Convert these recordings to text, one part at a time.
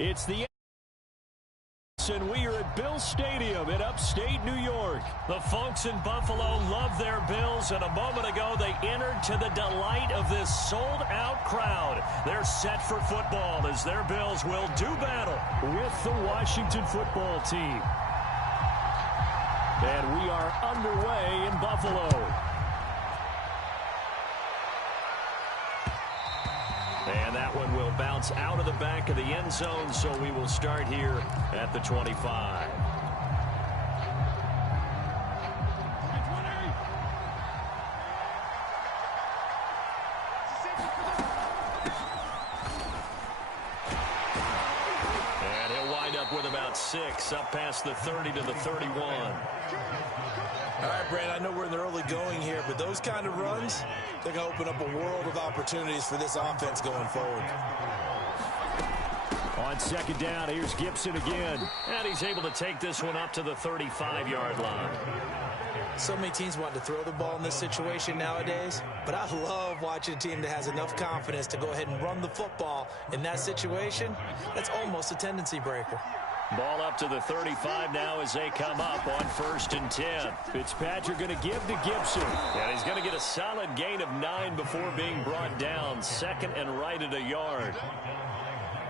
It's the and we are at Bill Stadium in upstate New York. The folks in Buffalo love their Bills, and a moment ago they entered to the delight of this sold-out crowd. They're set for football as their Bills will do battle with the Washington football team. And we are underway in Buffalo. And that one will bounce out of the back of the end zone, so we will start here at the 25. And he'll wind up with about 6, up past the 30 to the 31. All right, Brandon, I know we're in the early going here, but those kind of runs, they're going to open up a world of opportunities for this offense going forward. On second down, here's Gibson again. And he's able to take this one up to the 35-yard line. So many teams want to throw the ball in this situation nowadays, but I love watching a team that has enough confidence to go ahead and run the football in that situation. That's almost a tendency breaker. Ball up to the 35 now as they come up on 1st and 10. Fitzpatrick going to give to Gibson. And he's going to get a solid gain of 9 before being brought down. Second and right at a yard.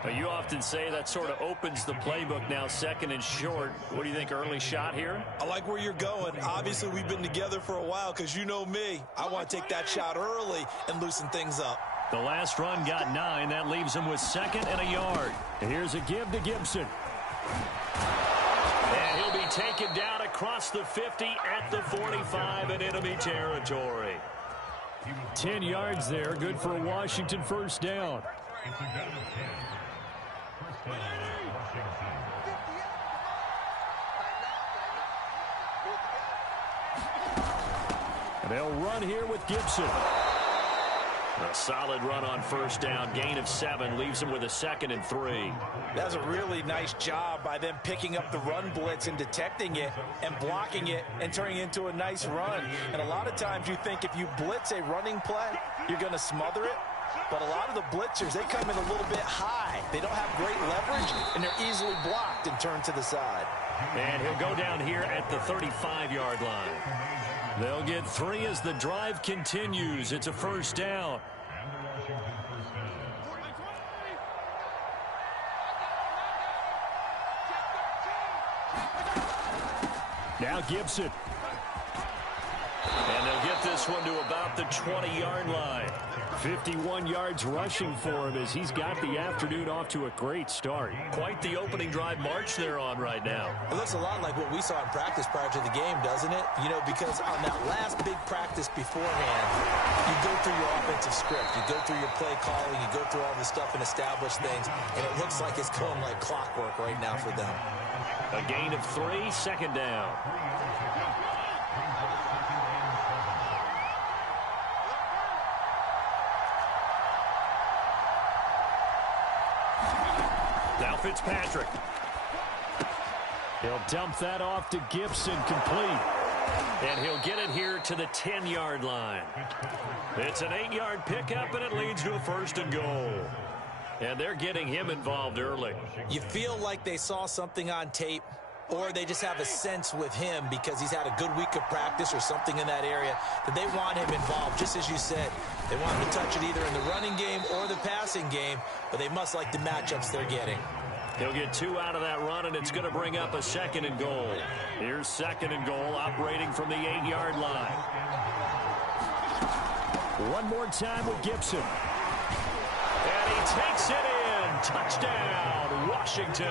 But you often say that sort of opens the playbook now, 2nd and short. What do you think, early shot here? I like where you're going. Obviously, we've been together for a while because you know me. I want to take that shot early and loosen things up. The last run got 9. That leaves him with 2nd and a yard. Here's a give to Gibson. And he'll be taken down across the 50 at the 45 in enemy territory. 10 yards there, good for a Washington first down. And they'll run here with Gibson. A solid run on first down. Gain of 7 leaves him with a 2nd and 3. That's a really nice job by them picking up the run blitz and detecting it and blocking it and turning it into a nice run. And a lot of times you think if you blitz a running play, you're going to smother it. But a lot of the blitzers, they come in a little bit high. They don't have great leverage, and they're easily blocked and turned to the side. And he'll go down here at the 35-yard line. They'll get 3 as the drive continues. It's a first down. Now Gibson. And they'll get this one to about the 20-yard line. 51 yards rushing for him as he's got the afternoon off to a great start. Quite the opening drive march they're on right now. It looks a lot like what we saw in practice prior to the game, doesn't it? You know, because on that last big practice beforehand, you go through your offensive script. You go through your play calling. You go through all the stuff and establish things. And it looks like it's going like clockwork right now for them. A gain of 3, 2nd down. Now Fitzpatrick. He'll dump that off to Gibson, complete. And he'll get it here to the 10-yard line. It's an 8-yard pickup, and it leads to a 1st and goal. And they're getting him involved early. You feel like they saw something on tape, or they just have a sense with him because he's had a good week of practice or something in that area that they want him involved. Just as you said, they want him to touch it either in the running game or the passing game, but they must like the matchups they're getting. He'll get 2 out of that run, and it's going to bring up a 2nd and goal. Here's 2nd and goal, operating from the 8-yard line. One more time with Gibson. And he takes it in. Touchdown, Washington.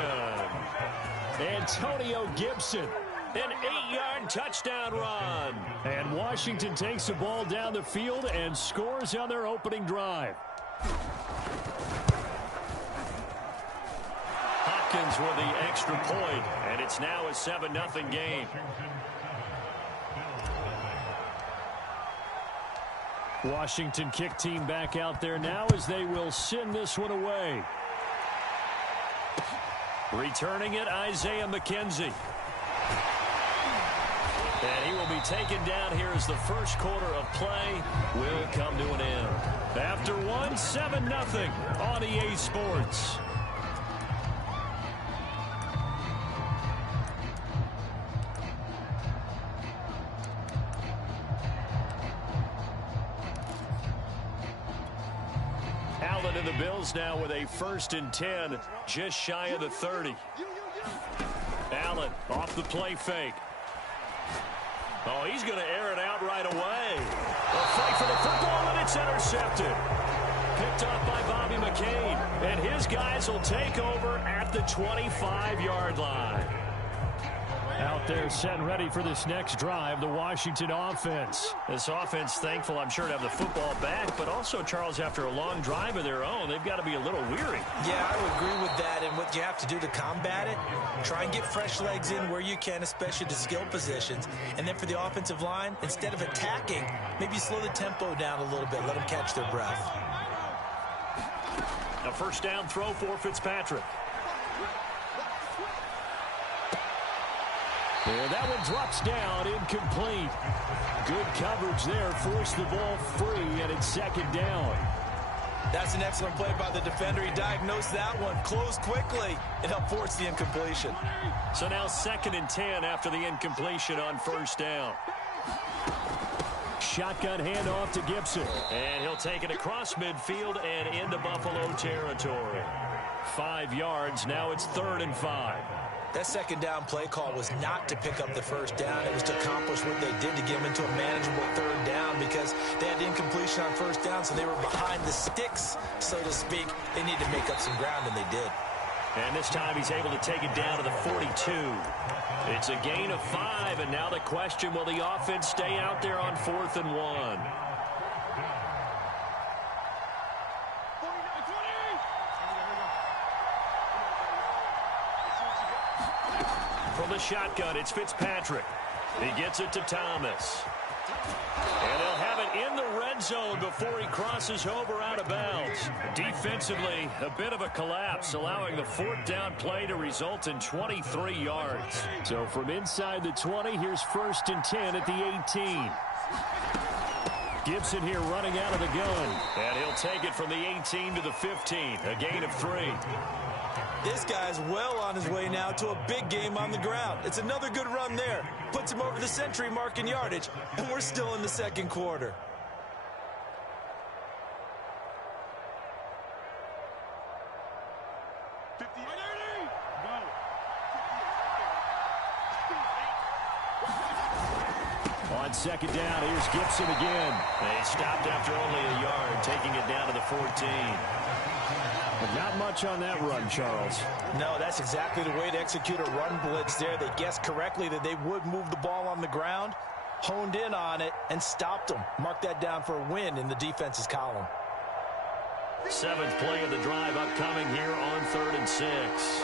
Antonio Gibson, an 8-yard touchdown run. And Washington takes the ball down the field and scores on their opening drive. Hopkins with the extra point, and it's now a 7-0 game. Washington kick team back out there now as they will send this one away. Returning it, Isaiah McKenzie. And he will be taken down here as the first quarter of play will come to an end. After one, 7-0 on EA Sports. Bills now with a 1st and 10, just shy of the 30. Allen off the play fake. Oh, he's going to air it out right away. A fight for the football, and it's intercepted. Picked off by Bobby McCain. And his guys will take over at the 25-yard line. Out there set and ready for this next drive, the Washington offense. This offense thankful, I'm sure, to have the football back, but also, Charles, after a long drive of their own, they've got to be a little weary. Yeah, I would agree with that, and what you have to do to combat it, try and get fresh legs in where you can, especially to skill positions. And then for the offensive line, instead of attacking, maybe slow the tempo down a little bit, let them catch their breath. A first down throw for Fitzpatrick. And that one drops down, incomplete. Good coverage there, forced the ball free, and it's 2nd down. That's an excellent play by the defender. He diagnosed that one, closed quickly, and helped force the incompletion. So now 2nd and 10 after the incompletion on 1st down. Shotgun handoff to Gibson. And he'll take it across midfield and into Buffalo territory. 5 yards, now it's 3rd and 5. That 2nd down play call was not to pick up the 1st down. It was to accomplish what they did to get them into a manageable 3rd down because they had incompletion on 1st down, so they were behind the sticks, so to speak. They needed to make up some ground, and they did. And this time he's able to take it down to the 42. It's a gain of 5, and now the question, will the offense stay out there on 4th and 1? From the shotgun, it's Fitzpatrick. He gets it to Thomas. And they'll have it in the red zone before he crosses over out of bounds. Defensively, a bit of a collapse, allowing the 4th down play to result in 23 yards. So from inside the 20, here's 1st and 10 at the 18. Gibson here running out of the gun. And he'll take it from the 18 to the 15, a gain of 3. This guy's well on his way now to a big game on the ground. It's another good run there. Puts him over the century mark in yardage, and we're still in the 2nd quarter. On 2nd down, here's Gibson again. They stopped after only a yard, taking it down to the 14. But not much on that run, Charles. No, that's exactly the way to execute a run blitz there. They guessed correctly that they would move the ball on the ground, honed in on it, and stopped them. Mark that down for a win in the defense's column. 7th play of the drive upcoming here on 3rd and 6.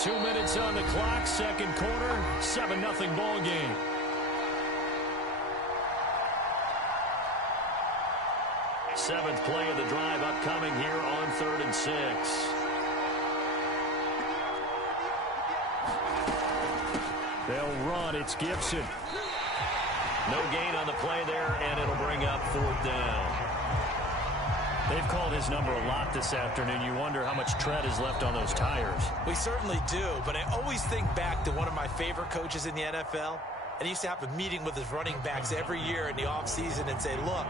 2 minutes on the clock, 2nd quarter, 7-0 ball game. Seventh play of the drive upcoming here on 3rd and 6. They'll run. It's Gibson. No gain on the play there, and it'll bring up 4th down. They've called his number a lot this afternoon. You wonder how much tread is left on those tires. We certainly do, but I always think back to one of my favorite coaches in the NFL, and he used to have a meeting with his running backs every year in the offseason and say, look,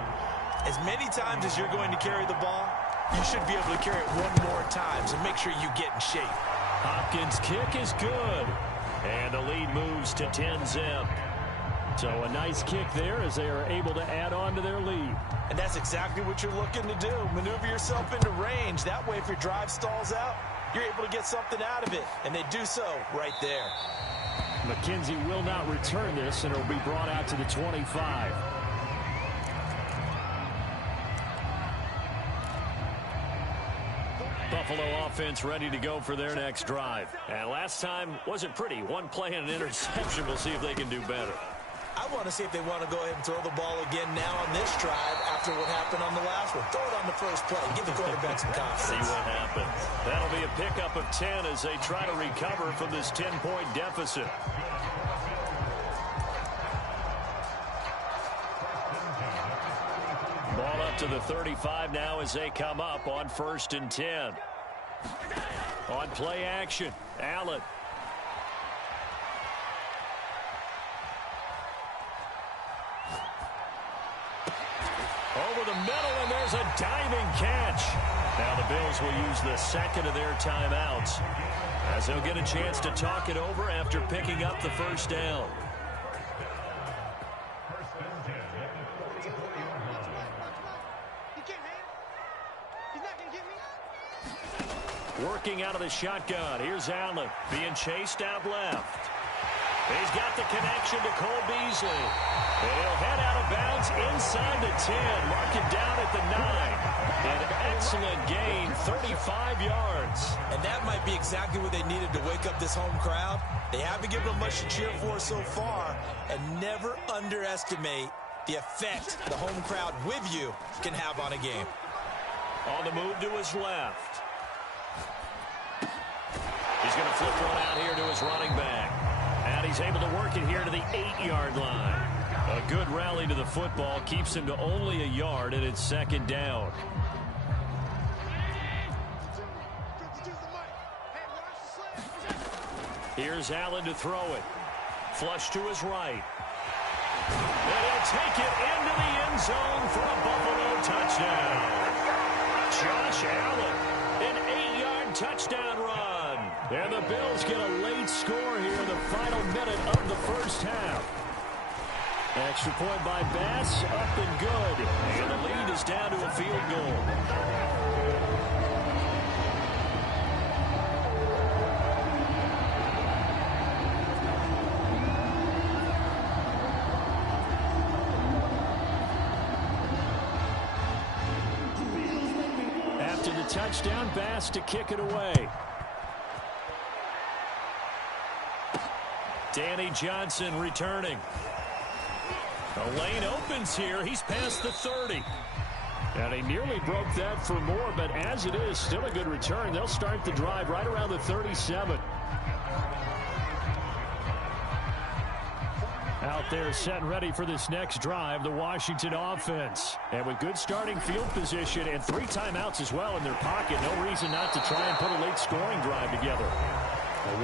as many times as you're going to carry the ball, you should be able to carry it one more time, so make sure you get in shape. Hopkins' kick is good, and the lead moves to 10-zip. So a nice kick there as they are able to add on to their lead. And that's exactly what you're looking to do. Maneuver yourself into range. That way, if your drive stalls out, you're able to get something out of it. And they do so right there. McKenzie will not return this, and it will be brought out to the 25. Buffalo offense ready to go for their next drive. And last time wasn't pretty. One play and an interception. We'll see if they can do better. I want to see if they want to go ahead and throw the ball again now on this drive after what happened on the last one. Throw it on the first play. Give the quarterback some confidence. See what happens. That'll be a pickup of 10 as they try to recover from this 10-point deficit. Ball up to the 35 now as they come up on 1st and 10. On play action, Allen. Over the the middle, and there's a diving catch. Now the Bills will use the second of their timeouts as they'll get a chance to talk it over after picking up the first down. Working out of the shotgun. Here's Allen being chased out left. He's got the connection to Cole Beasley. And he'll head out of bounds inside the 10. Mark it down at the 9. An excellent gain, 35 yards. And that might be exactly what they needed to wake up this home crowd. They haven't given them much to cheer for so far. And never underestimate the effect the home crowd with you can have on a game. On the move to his left. He's going to flip one out here to his running back. And he's able to work it here to the 8-yard line. A good rally to the football keeps him to only a yard, and it's second down. Here's Allen to throw it. Flush to his right. And he'll take it into the end zone for a Buffalo touchdown. Josh Allen, an 8-yard touchdown run. And the Bills get a late score here in the final minute of the first half. Extra point by Bass, up and good. And the lead is down to a field goal. After the touchdown, Bass to kick it away. Danny Johnson returning. The lane opens here. He's past the 30. And he nearly broke that for more, but as it is, still a good return. They'll start the drive right around the 37. Out there set and ready for this next drive, the Washington offense. And with good starting field position and 3 timeouts as well in their pocket, no reason not to try and put a late scoring drive together.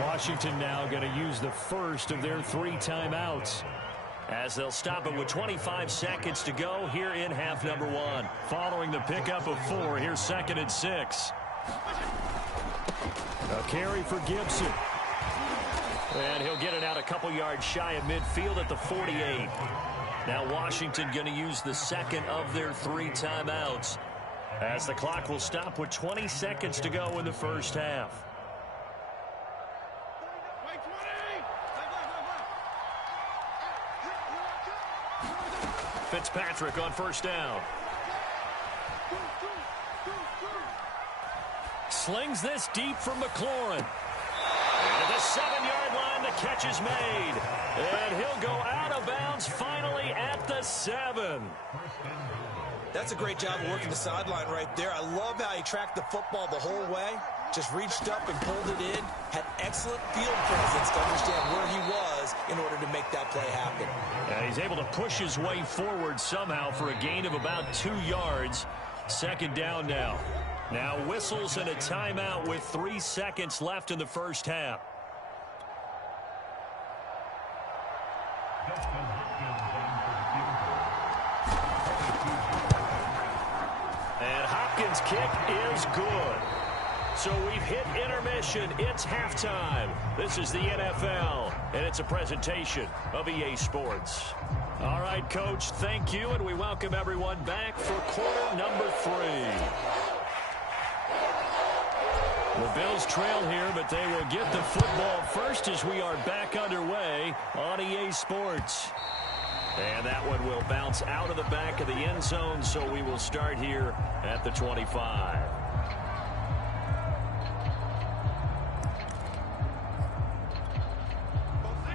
Washington now going to use the first of their 3 timeouts as they'll stop it with 25 seconds to go here in half number 1. Following the pickup of 4, here's 2nd and 6. A carry for Gibson. And he'll get it out a couple yards shy of midfield at the 48. Now Washington going to use the second of their 3 timeouts as the clock will stop with 20 seconds to go in the first half. Fitzpatrick on first down. Slings this deep from McLaurin. And at the 7-yard line, the catch is made. And he'll go out of bounds finally at the 7. That's a great job of working the sideline right there. I love how he tracked the football the whole way. Just reached up and pulled it in. Had excellent field presence to understand where he was in order to make that play happen. And he's able to push his way forward somehow for a gain of about 2 yards. Second down now. Now whistles and a timeout with 3 seconds left in the first half. And Hopkins' kick is good. So we've hit intermission. It's halftime. This is the NFL, and it's a presentation of EA Sports. All right, Coach, thank you, and we welcome everyone back for quarter number 3. The Bills trail here, but they will get the football first as we are back underway on EA Sports. And that one will bounce out of the back of the end zone, so we will start here at the 25.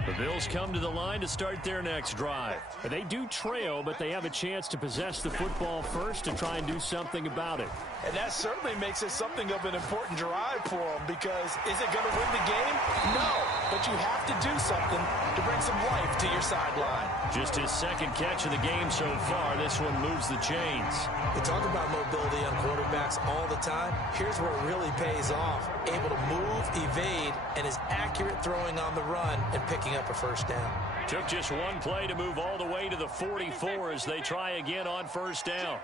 The Bills come to the line to start their next drive. They do trail, but they have a chance to possess the football first to try and do something about it. And that certainly makes it something of an important drive for them, because is it going to win the game? No, but you have to do something to bring some life to your sideline. Just his second catch of the game so far. This one moves the chains. We talk about mobility on quarterbacks all the time. Here's where it really pays off. Able to move, evade, and is accurate throwing on the run and picking up a first down. Took just one play to move all the way to the 44 as they try again on first down.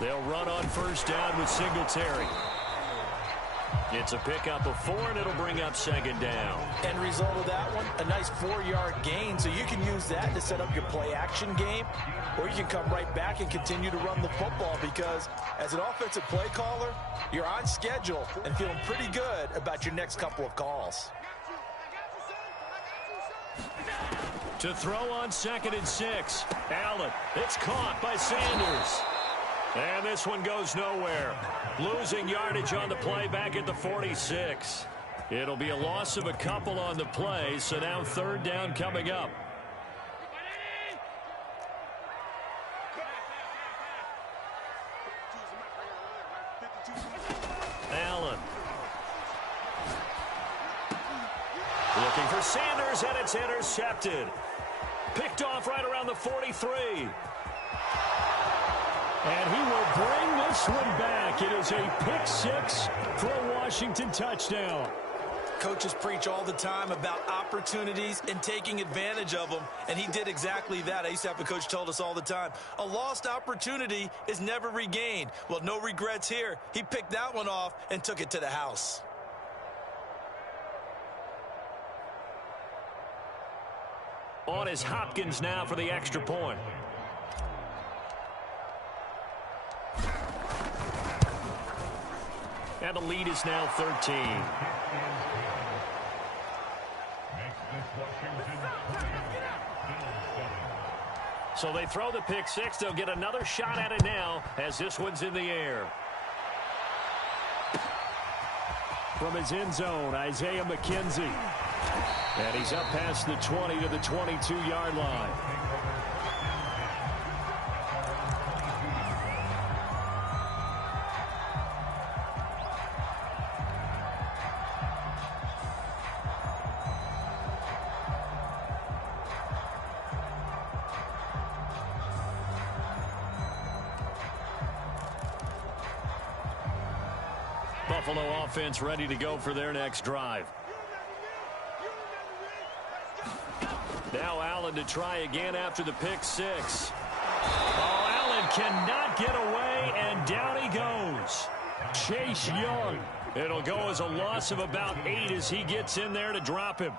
They'll run on first down with Singletary. It's a pickup of 4, and it'll bring up second down. End result of that one, a nice 4-yard gain, so you can use that to set up your play-action game, or you can come right back and continue to run the football because as an offensive play caller, you're on schedule and feeling pretty good about your next couple of calls. To throw on 2nd and 6. Allen. It's caught by Sanders. And this one goes nowhere. Losing yardage on the play back at the 46. It'll be a loss of a couple on the play, so now 3rd down coming up. Allen. Looking for Sanders, and it's intercepted. Picked off right around the 43. And he will bring this one back. It is a pick-6 for a Washington touchdown. Coaches preach all the time about opportunities and taking advantage of them, and he did exactly that. I used to have a coach told us all the time, a lost opportunity is never regained. Well, no regrets here. He picked that one off and took it to the house. On is Hopkins now for the extra point. And the lead is now 13. So they throw the pick 6. They'll get another shot at it now as this one's in the air. From his end zone, Isaiah McKenzie. And he's up past the 20 to the 22-yard line. Buffalo offense ready to go for their next drive. Now Allen to try again after the pick 6. Oh, Allen cannot get away, and down he goes. Chase Young. It'll go as a loss of about 8 as he gets in there to drop him.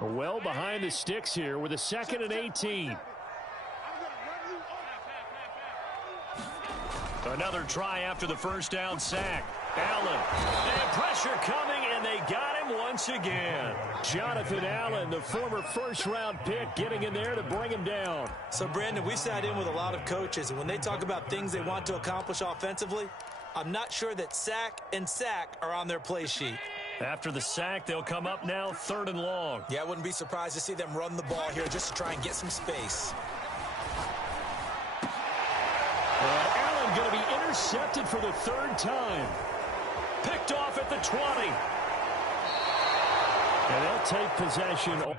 Well behind the sticks here with a 2nd and 18. Another try after the first down sack. Allen. And pressure coming, and they got him once again. Jonathan Allen, the former first-round pick, getting in there to bring him down. So, Brandon, we've sat in with a lot of coaches, and when they talk about things they want to accomplish offensively, I'm not sure that sack and sack are on their play sheet. After the sack, they'll come up now 3rd and long. Yeah, I wouldn't be surprised to see them run the ball here just to try and get some space. Allen going to be intercepted for the 3rd time. Picked off at the 20. And they'll take possession.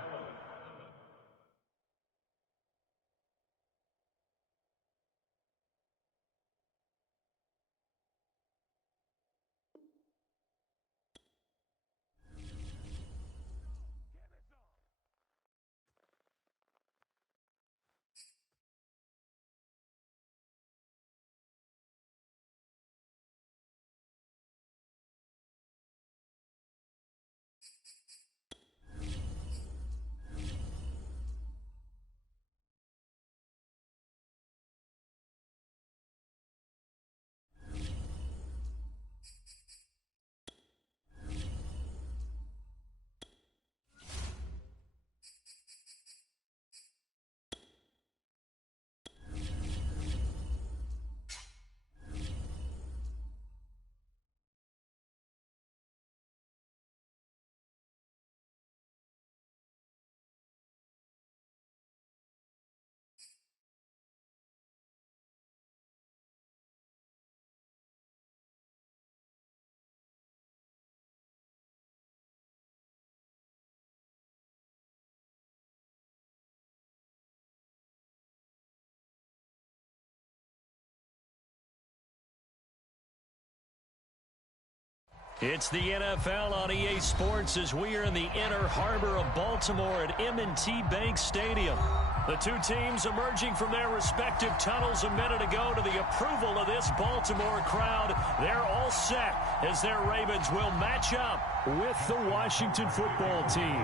It's the NFL on EA Sports as we are in the inner harbor of Baltimore at M&T Bank Stadium. The two teams emerging from their respective tunnels a minute ago to the approval of this Baltimore crowd. They're all set as their Ravens will match up with the Washington football team.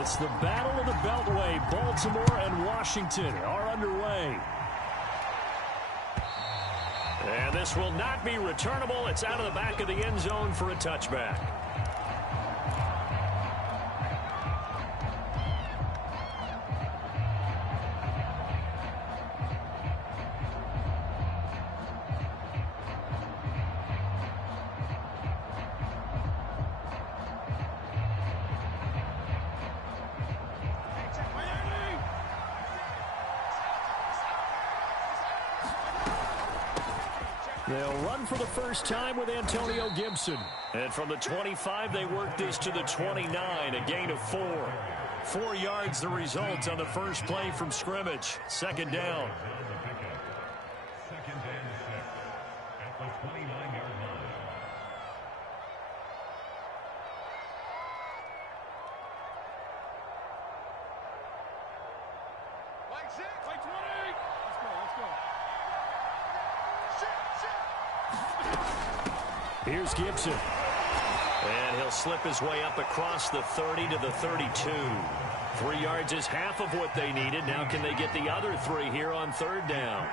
It's the Battle of the Beltway. Baltimore and Washington are underway. And this will not be returnable. It's out of the back of the end zone for a touchback. They'll run for the first time with Antonio Gibson. And from the 25, they work this to the 29, a gain of 4. 4 yards the result on the first play from scrimmage. Second down. At the 29-yard line. Like 6, like 20. Let's go. Here's Gibson. And he'll slip his way up across the 30 to the 32. 3 yards is half of what they needed. Now can they get the other 3 here on third down?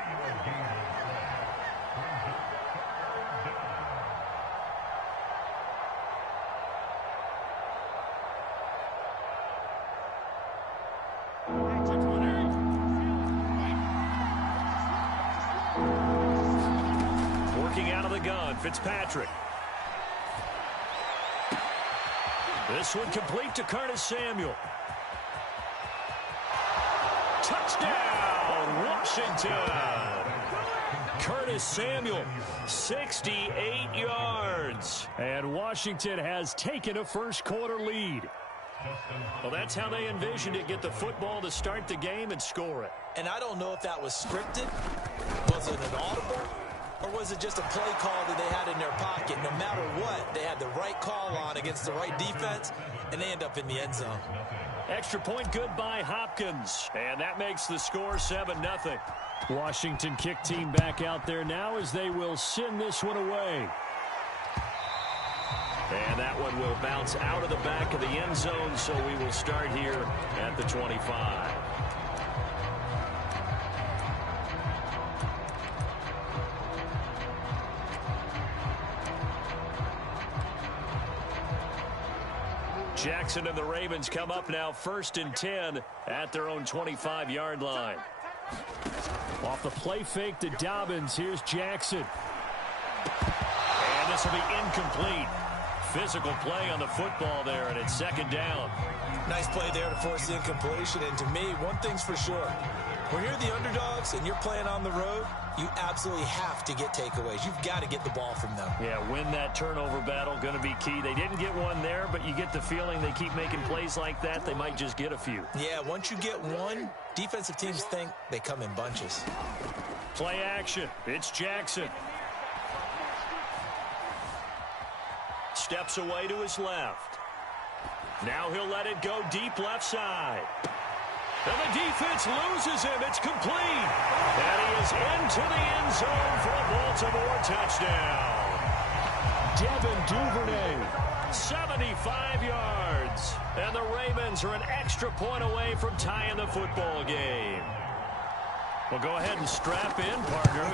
Working out of the gun, Fitzpatrick. This one complete to Curtis Samuel. Touchdown, Washington. Curtis Samuel, 68 yards. And Washington has taken a first-quarter lead. Well, that's how they envisioned it, get the football to start the game and score it. And I don't know if that was scripted. Was it an audible? Or was it just a play call that they had in their pocket? No matter what, they had the right call on against the right defense, and they end up in the end zone. Extra point good by Hopkins. And that makes the score 7-0. Washington kick team back out there now as they will send this one away. And that one will bounce out of the back of the end zone, so we will start here at the 25. Jackson and the Ravens come up now 1st and 10 at their own 25-yard line. Off the play fake to Dobbins, here's Jackson. And this will be incomplete. Physical play on the football there, and it's second down. Nice play there to force the incompletion. And to me, one thing's for sure. When you're the underdogs and you're playing on the road, you absolutely have to get takeaways. You've got to get the ball from them. Yeah, win that turnover battle, going to be key. They didn't get one there, but you get the feeling they keep making plays like that, they might just get a few. Yeah, once you get one, defensive teams think they come in bunches. Play action. It's Jackson. Steps away to his left. Now he'll let it go deep left side. And the defense loses him. It's complete. And he is into the end zone for a Baltimore touchdown. Devin Duvernay, 75 yards. And the Ravens are an extra point away from tying the football game. Well, go ahead and strap in, partner.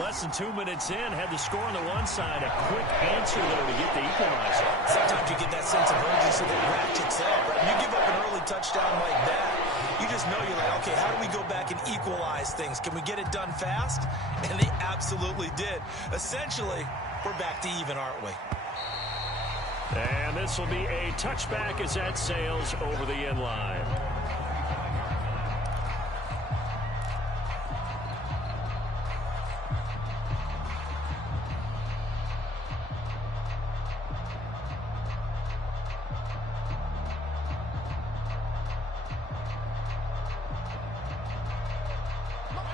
Less than 2 minutes in, had the score on the one side. A quick answer, though, to get the equalizer. Sometimes you get that sense of urgency that ratchets up. Right? You give up an early touchdown like that, you just know you're like, okay, how do we go back and equalize things? Can we get it done fast? And they absolutely did. Essentially, we're back to even, aren't we? And this will be a touchback as that sails over the end line.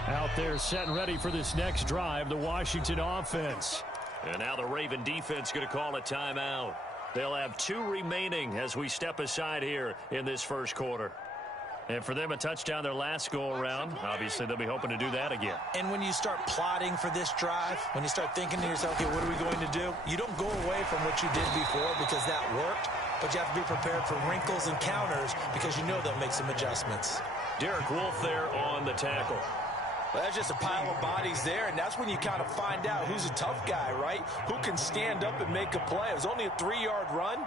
Out there set and ready for this next drive, the Washington offense. And now the Raven defense going to call a timeout. They'll have 2 remaining as we step aside here in this first quarter. And for them, a touchdown their last go-around. Obviously, they'll be hoping to do that again. And when you start plotting for this drive, when you start thinking to yourself, okay, what are we going to do? You don't go away from what you did before because that worked, but you have to be prepared for wrinkles and counters because you know they'll make some adjustments. Derek Wolfe there on the tackle. Well, that's just a pile of bodies there, and that's when you kind of find out who's a tough guy, right? Who can stand up and make a play. It was only a 3-yard run,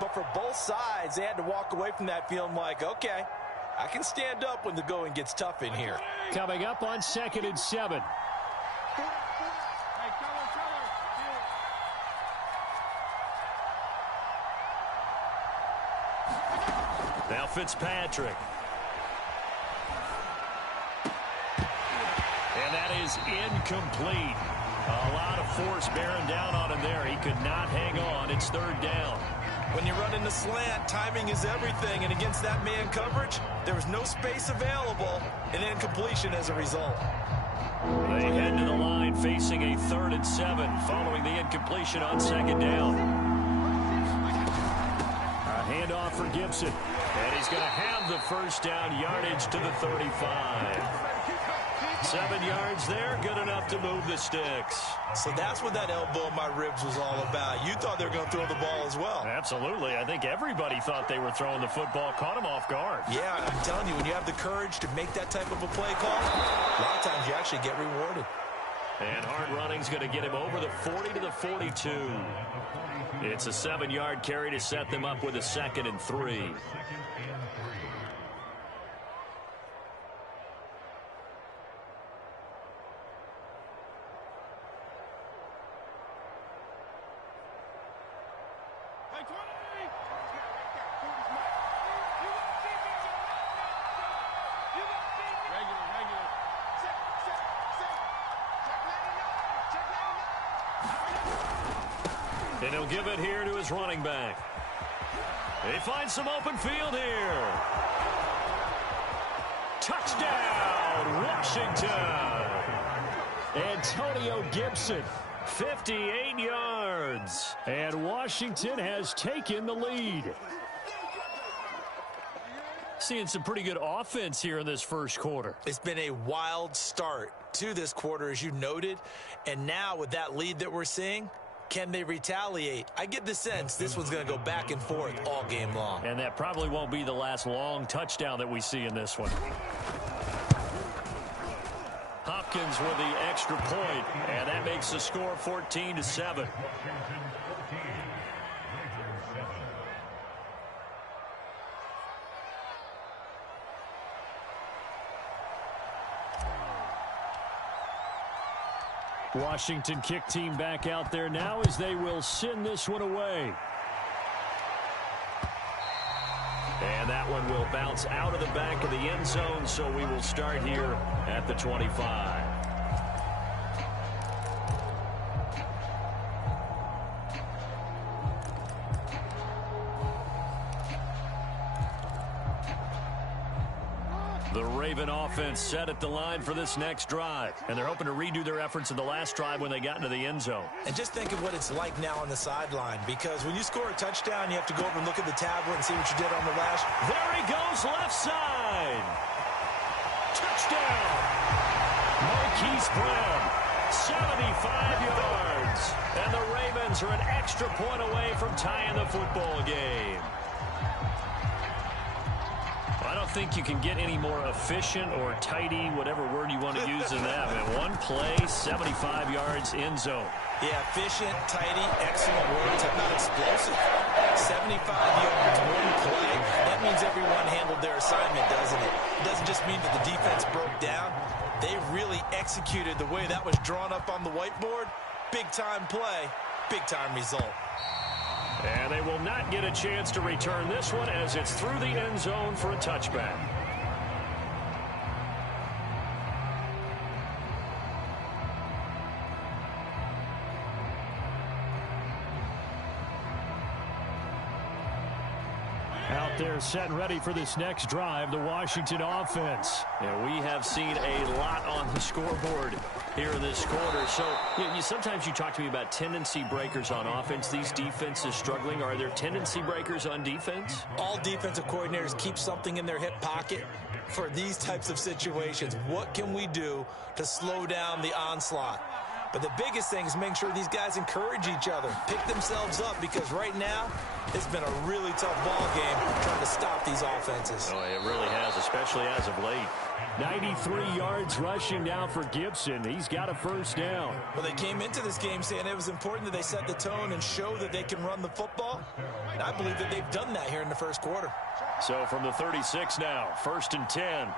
but for both sides, they had to walk away from that feeling like, okay, I can stand up when the going gets tough in here. Coming up on 2nd and 7. Now Fitzpatrick. And that is incomplete. A lot of force bearing down on him there. He could not hang on. It's 3rd down. When you run in the slant, timing is everything. And against that man coverage, there was no space available, and incompletion as a result. They head to the line facing a 3rd and 7 following the incompletion on 2nd down. A handoff for Gibson. And he's going to have the first down, yardage to the 35. 7 yards there, good enough to move the sticks. So that's what that elbow in my ribs was all about. You thought they were going to throw the ball as well. Absolutely. I think everybody thought they were throwing the football, caught him off guard. Yeah, I'm telling you, when you have the courage to make that type of a play call, a lot of times you actually get rewarded. And hard running's going to get him over the 40 to the 42. It's a 7-yard carry to set them up with a 2nd and 3. And he'll give it here to his running back. He finds some open field here. Touchdown, Washington. Antonio Gibson, 58 yards. And Washington has taken the lead. Seeing some pretty good offense here in this first quarter. It's been a wild start to this quarter, as you noted. And now with that lead that we're seeing, can they retaliate? I get the sense this one's going to go back and forth all game long. And that probably won't be the last long touchdown that we see in this one. Hopkins with the extra point, and that makes the score 14-7. Washington kick team back out there now as they will send this one away. And that one will bounce out of the back of the end zone, so we will start here at the 25. The Raven offense set at the line for this next drive. And they're hoping to redo their efforts in the last drive when they got into the end zone. And just think of what it's like now on the sideline, because when you score a touchdown, you have to go over and look at the tablet and see what you did on the last. There he goes, left side. Touchdown. Marquise Brown, 75 yards. And the Ravens are an extra point away from tying the football game. I don't think you can get any more efficient or tidy, whatever word you want to use in that. Man, one play, 75 yards, end zone. Yeah, efficient, tidy, excellent words. How about explosive? 75 yards, one play. That means everyone handled their assignment, doesn't it? It doesn't just mean that the defense broke down. They really executed the way that was drawn up on the whiteboard. Big-time play, big-time result. And they will not get a chance to return this one as it's through the end zone for a touchback. Out there They're set and ready for this next drive, the Washington offense. Yeah, we have seen a lot on the scoreboard here in this quarter. So sometimes you talk to me about tendency breakers on offense. These defenses struggling. Are there tendency breakers on defense? All defensive coordinators keep something in their hip pocket for these types of situations. What can we do to slow down the onslaught? But the biggest thing is make sure these guys encourage each other, pick themselves up, because right now it's been a really tough ball game trying to stop these offenses. Oh, it really has, especially as of late. 93 yards rushing now for Gibson. He's got a first down. Well, they came into this game saying it was important that they set the tone and show that they can run the football. And I believe that they've done that here in the first quarter. So from the 36 now, 1st and 10.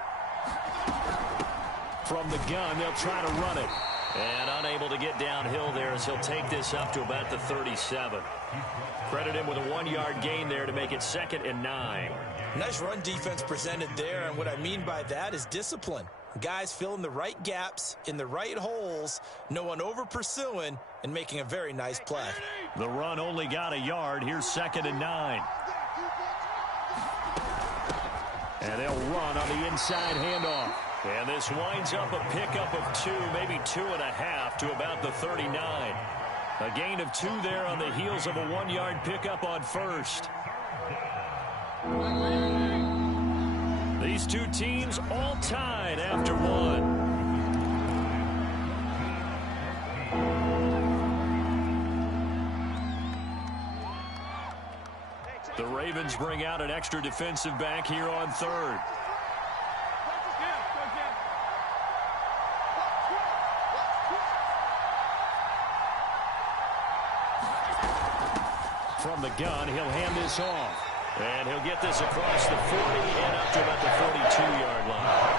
From the gun, they'll try to run it. And unable to get downhill there as he'll take this up to about the 37. Credit him with a 1-yard gain there to make it 2nd and 9. Nice run defense presented there, and what I mean by that is discipline. Guys filling the right gaps in the right holes, no one over pursuing, and making a very nice play. The run only got a yard. Here's 2nd and 9. And they'll run on the inside handoff. And this winds up a pickup of 2, maybe 2.5 to about the 39. A gain of 2 there on the heels of a 1-yard pickup on first. These two teams all tied after 1. The Ravens bring out an extra defensive back here on 3rd. From the gun, he'll hand this off. And he'll get this across the 40 and up to about the 42-yard line.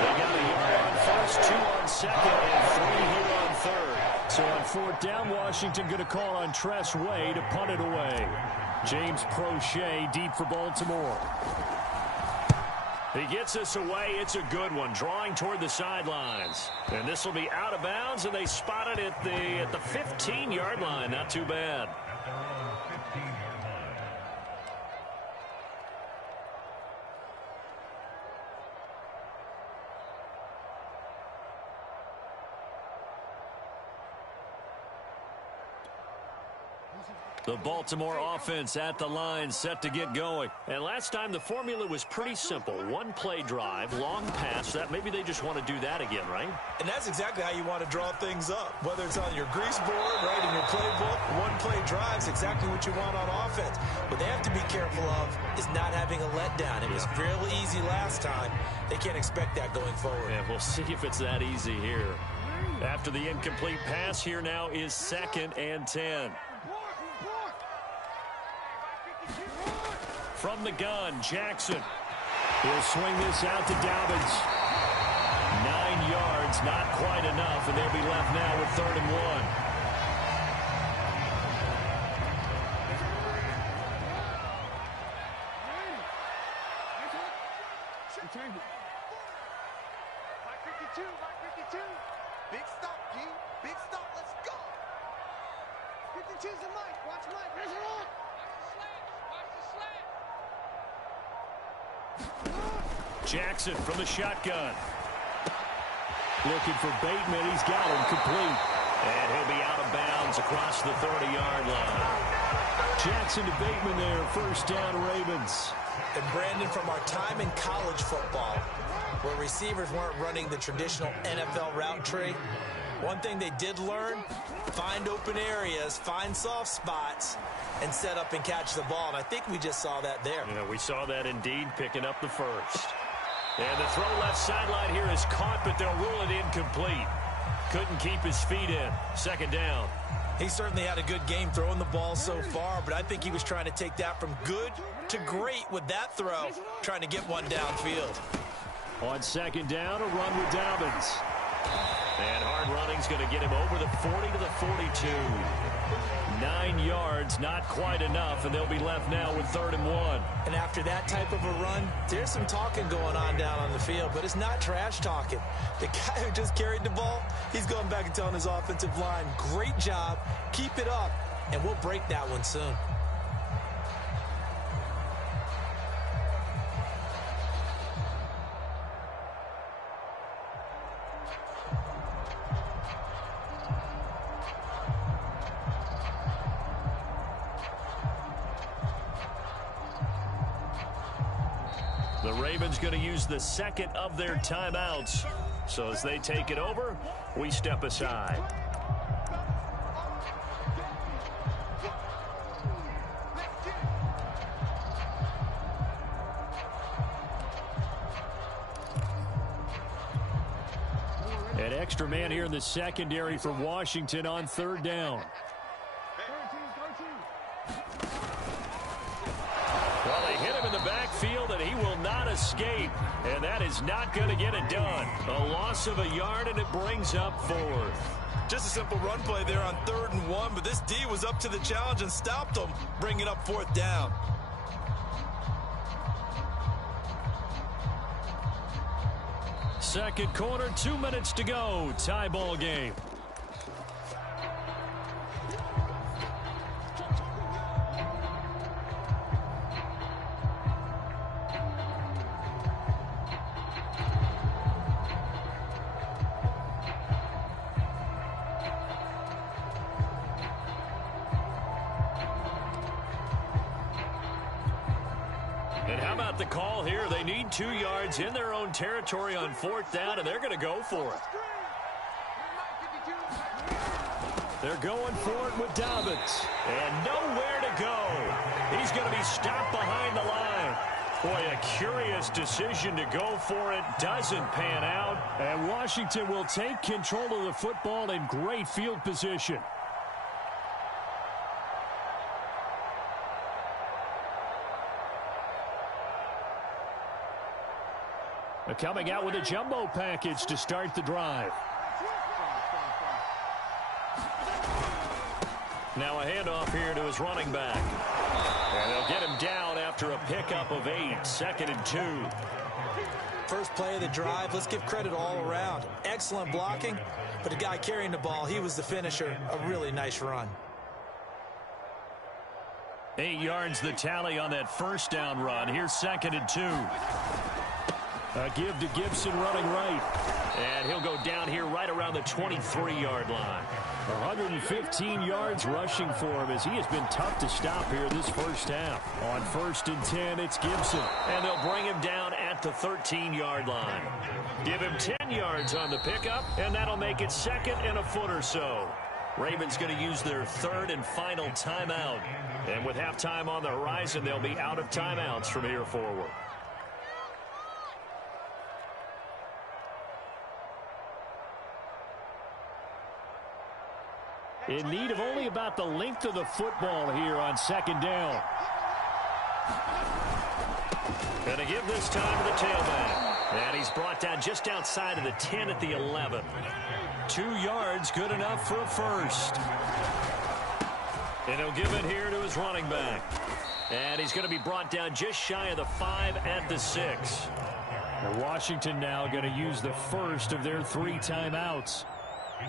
They got a yard on first, 2 on second, and 3 here on third. So on 4th down, Washington going to call on Tress Way to punt it away. James Prochet deep for Baltimore. He gets this away. It's a good one, drawing toward the sidelines. And this will be out of bounds, and they spot it at the 15-yard line. Not too bad. The Baltimore offense at the line, set to get going. And last time the formula was pretty simple. 1-play drive, long pass. That maybe they just want to do that again, right? And that's exactly how you want to draw things up. Whether it's on your grease board, right, in your playbook, 1-play drive's exactly what you want on offense. What they have to be careful of is not having a letdown. It was real easy last time. They can't expect that going forward. Yeah, we'll see if it's that easy here. After the incomplete pass, here now is 2nd and 10. From the gun, Jackson. He'll swing this out to Dobbins. 9 yards, not quite enough, and they'll be left now with 3rd and 1. Big stop, G. Big stop. Let's go. 52's the mic. Watch Mike. Where's it on? Jackson from the shotgun. Looking for Bateman. He's got him complete. And he'll be out of bounds across the 30-yard line. Jackson to Bateman there. 1st down, Ravens. And Brandon, from our time in college football, where receivers weren't running the traditional NFL route tree, one thing they did learn, find open areas, find soft spots, and set up and catch the ball. And I think we just saw that there. Yeah, we saw that indeed, picking up the first. And the throw left sideline here is caught, but they'll rule it incomplete. Couldn't keep his feet in. 2nd down. He certainly had a good game throwing the ball so far, but I think he was trying to take that from good to great with that throw, trying to get one downfield. On 2nd down, a run with Dobbins. And hard running's going to get him over the 40 to the 42. 9 yards, not quite enough, and they'll be left now with 3rd and 1. And after that type of a run, there's some talking going on down on the field, but it's not trash talking. The guy who just carried the ball, he's going back and telling his offensive line, great job, keep it up, and we'll break that one soon. the Ravens going to use the second of their timeouts. So as they take it over, we step aside. An extra man here in the secondary for Washington on third down. Well, they hit him in the backfield, and he will not escape. And that is not going to get it done. A loss of a yard, and it brings up fourth. Just a simple run play there on 3rd and 1, but this D was up to the challenge and stopped them, bringing up 4th down. Second quarter, 2 minutes to go. Tie ball game. And how about the call here? They need 2 yards in their own territory on 4th down, and they're going to go for it. They're going for it with Dobbins. And nowhere to go. He's going to be stopped behind the line. Boy, a curious decision to go for it. Doesn't pan out. And Washington will take control of the football in great field position. Coming out with a jumbo package to start the drive. Now a handoff here to his running back. And they'll get him down after a pickup of 8. 2nd and 2. First play of the drive, let's give credit all around. Excellent blocking, but the guy carrying the ball, he was the finisher. A really nice run. 8 yards the tally on that first down run. Here's 2nd and 2. A give to Gibson running right. And he'll go down here right around the 23-yard line. 115 yards rushing for him as he has been tough to stop here this first half. On 1st and 10, it's Gibson. And they'll bring him down at the 13-yard line. Give him 10 yards on the pickup, and that'll make it 2nd and a foot or so. Ravens going to use their 3rd and final timeout. And with halftime on the horizon, they'll be out of timeouts from here forward. In need of only about the length of the football here on 2nd down. Going to give this time to the tailback. And he's brought down just outside of the 10 at the 11. 2 yards, good enough for a first. And he'll give it here to his running back. And he's going to be brought down just shy of the 5 at the 6. And Washington now going to use the first of their 3 timeouts,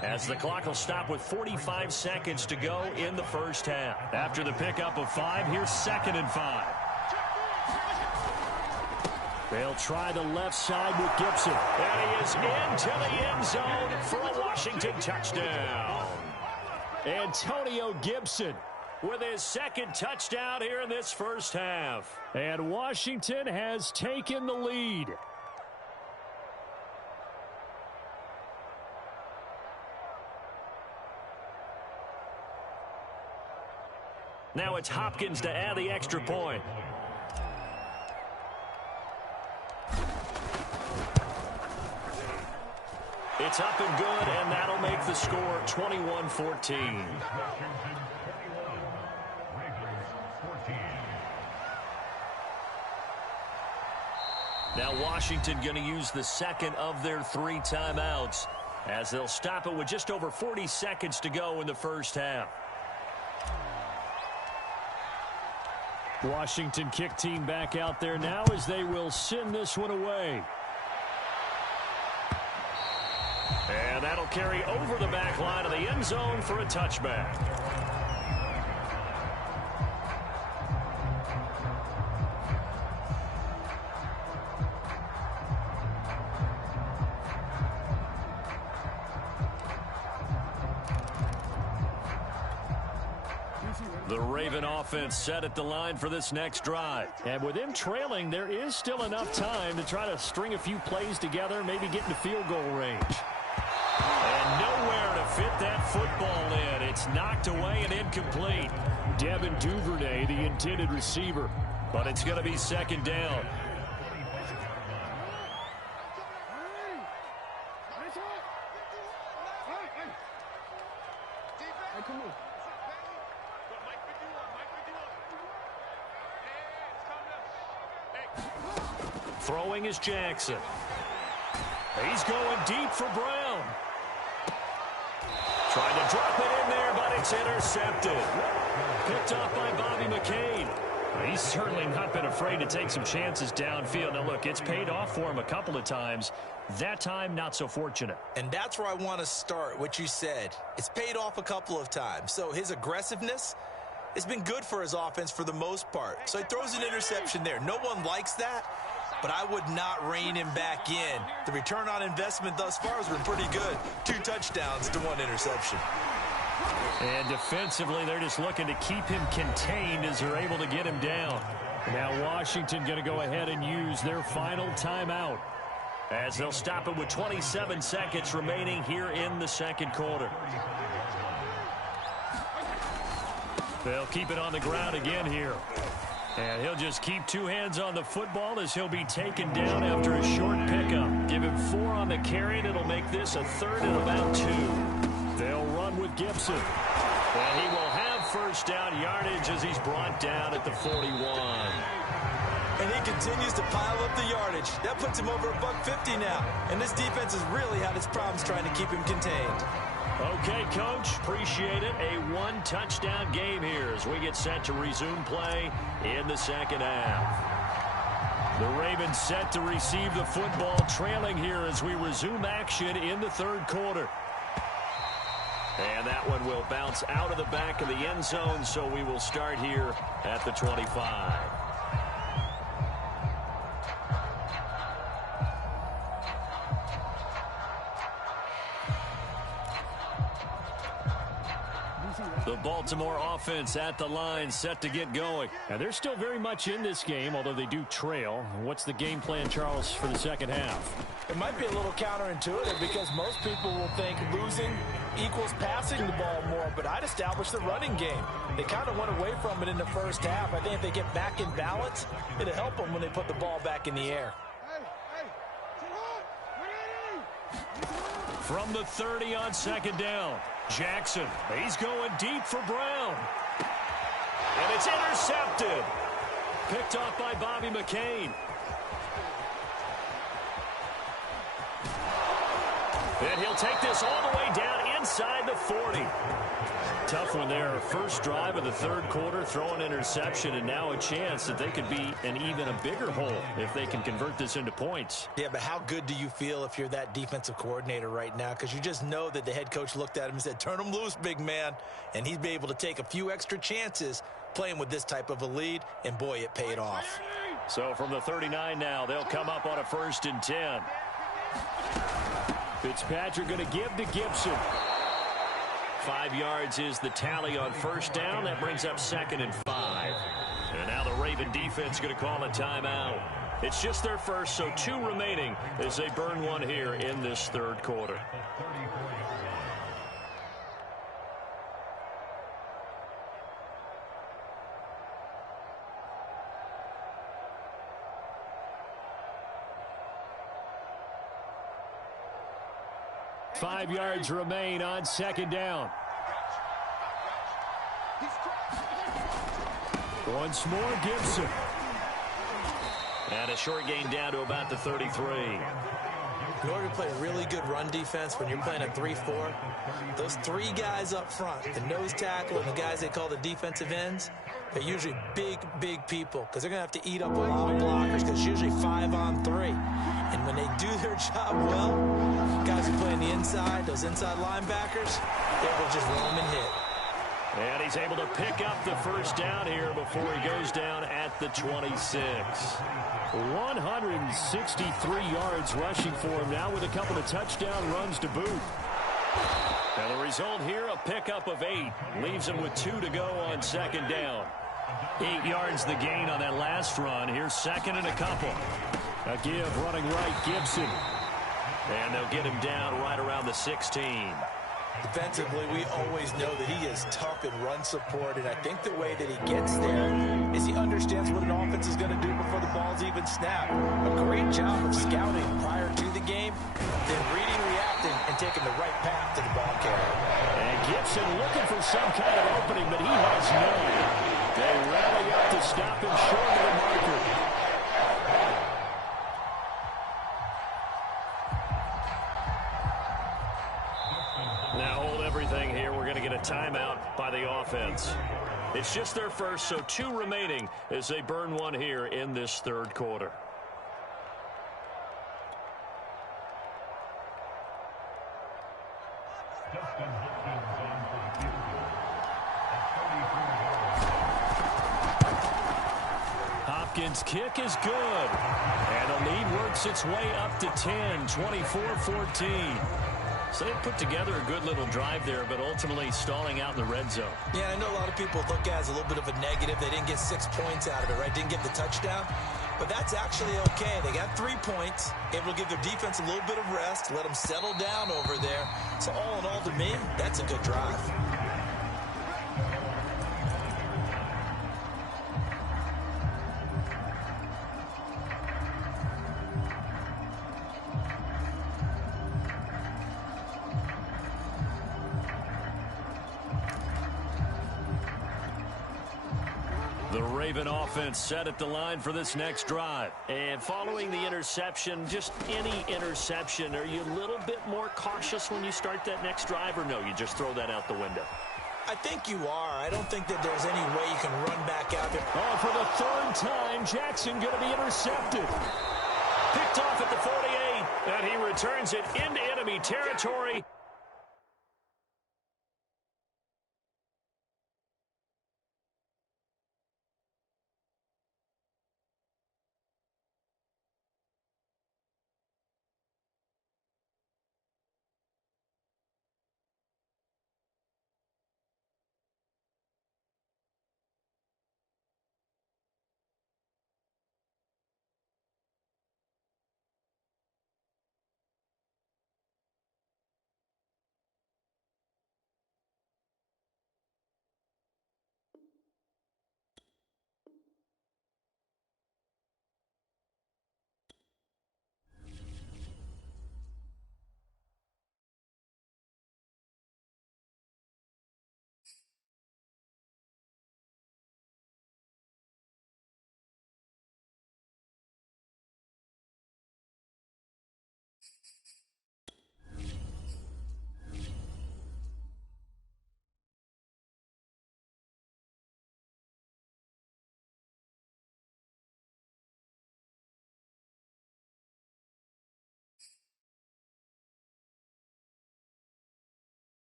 as the clock will stop with 45 seconds to go in the first half. After the pickup of 5, here's 2nd and 5. They'll try the left side with Gibson. And he is into the end zone for a Washington touchdown. Antonio Gibson with his 2nd touchdown here in this first half. And Washington has taken the lead. Now it's Hopkins to add the extra point. It's up and good, and that'll make the score 21-14. Now Washington going to use the 2nd of their 3 timeouts, as they'll stop it with just over 40 seconds to go in the first half. Washington kick team back out there now as they will send this one away. And that'll carry over the back line of the end zone for a touchback. The Raven offense set at the line for this next drive. And with them trailing, there is still enough time to try to string a few plays together, maybe get into field goal range. And nowhere to fit that football in. It's knocked away and incomplete. Devin Duvernay, the intended receiver. But it's going to be second down. Throwing is Jackson. He's going deep for Brown. Trying to drop it in there, but it's intercepted. Picked off by Bobby McCain. He's certainly not been afraid to take some chances downfield. Now, look, it's paid off for him a couple of times. That time, not so fortunate. And that's where I want to start, what you said. It's paid off a couple of times. So his aggressiveness has been good for his offense for the most part. So he throws an interception there. No one likes that, but I would not rein him back in. The return on investment thus far has been pretty good. 2 touchdowns to 1 interception. And defensively, they're just looking to keep him contained as they're able to get him down. Now Washington going to go ahead and use their final timeout, as they'll stop it with 27 seconds remaining here in the second quarter. They'll keep it on the ground again here. And he'll just keep 2 hands on the football as he'll be taken down after a short pickup. Give him 4 on the carry, and it'll make this a 3rd and about 2. They'll run with Gibson. And he will have first down yardage as he's brought down at the 41. And he continues to pile up the yardage. That puts him over $150 now. And this defense has really had its problems trying to keep him contained. Okay, Coach, appreciate it. A 1-touchdown game here as we get set to resume play in the second half. The Ravens set to receive the football, trailing here as we resume action in the 3rd quarter. And that one will bounce out of the back of the end zone, so we will start here at the 25. The Baltimore offense at the line, set to get going. And they're still very much in this game, although they do trail. What's the game plan, Charles, for the second half? It might be a little counterintuitive because most people will think losing equals passing the ball more, but I'd establish the running game. They kind of went away from it in the first half. I think if they get back in balance, it'll help them when they put the ball back in the air. From the 30 on second down, Jackson. He's going deep for Brown. And it's intercepted. Picked off by Bobby McCain. And he'll take this all the way down inside the 40. Tough one there. First drive of the 3rd quarter, throw an interception, and now a chance that they could be in even a bigger hole if they can convert this into points. Yeah, but how good do you feel if you're that defensive coordinator right now? Because you just know that the head coach looked at him and said, turn him loose, big man. And he'd be able to take a few extra chances playing with this type of a lead, and boy, it paid off. So from the 39 now, they'll come up on a 1st and 10. Fitzpatrick going to give to Gibson. 5 yards is the tally on first down. That brings up 2nd and 5. And now the Raven defense going to call a timeout. It's just their first, so 2 remaining as they burn one here in this 3rd quarter. Five yards remain on second down. Once more, Gibson. And a short gain down to about the 33. In order to play a really good run defense when you're playing a 3-4, those 3 guys up front, the nose tackle and the guys they call the defensive ends, they're usually big, big people because they're going to have to eat up a lot of blockers because it's usually 5 on 3. And when they do their job well, guys who play on the inside, those inside linebackers, they will just roam and hit. And he's able to pick up the first down here before he goes down at the 26. 163 yards rushing for him now with a couple of touchdown runs to boot. And the result here, a pickup of 8. Leaves him with 2 to go on second down. 8 yards the gain on that last run. Here's second and a couple. A give running right, Gibson. And they'll get him down right around the 16. Defensively, we always know that he is tough in run support, and I think the way that he gets there is he understands what an offense is going to do before the ball's even snapped. A great job of scouting prior to the game, then reading, reacting, and taking the right path to the ball carrier. And Gibson looking for some kind of opening, but he has none. They rally up to stop him short of the marker. Now hold everything here. We're going to get a timeout by the offense. It's just their first, so 2 remaining as they burn one here in this third quarter. Hopkins' kick is good. And the lead works its way up to 10, 24-14. So they put together a good little drive there, but ultimately stalling out in the red zone. Yeah, I know a lot of people look at it as a little bit of a negative. They didn't get 6 points out of it, right? Didn't get the touchdown. But that's actually okay. They got 3 points. Able to give their defense a little bit of rest, let them settle down over there. So all in all, to me, that's a good drive. The Raven offense set at the line for this next drive. And following the interception, just any interception, are you a little bit more cautious when you start that next drive, or no, you just throw that out the window? I think you are. I don't think that there's any way you can run back out there. Oh, for the 3rd time, Jackson going to be intercepted. Picked off at the 48, and he returns it into enemy territory.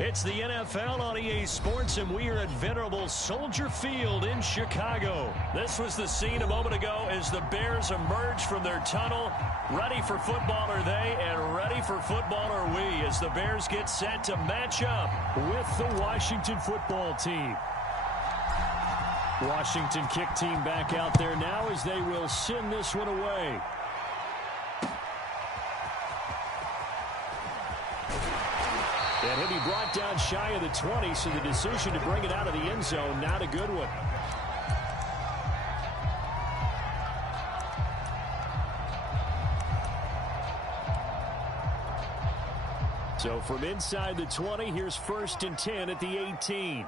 It's the NFL on EA Sports, and we are at venerable Soldier Field in Chicago. This was the scene a moment ago as the Bears emerged from their tunnel. Ready for football are they, and ready for football are we, as the Bears get set to match up with the Washington football team. Washington kick team back out there now as they will send this one away. And he'll be brought down shy of the 20, so the decision to bring it out of the end zone, not a good one. So from inside the 20, here's 1st and 10 at the 18.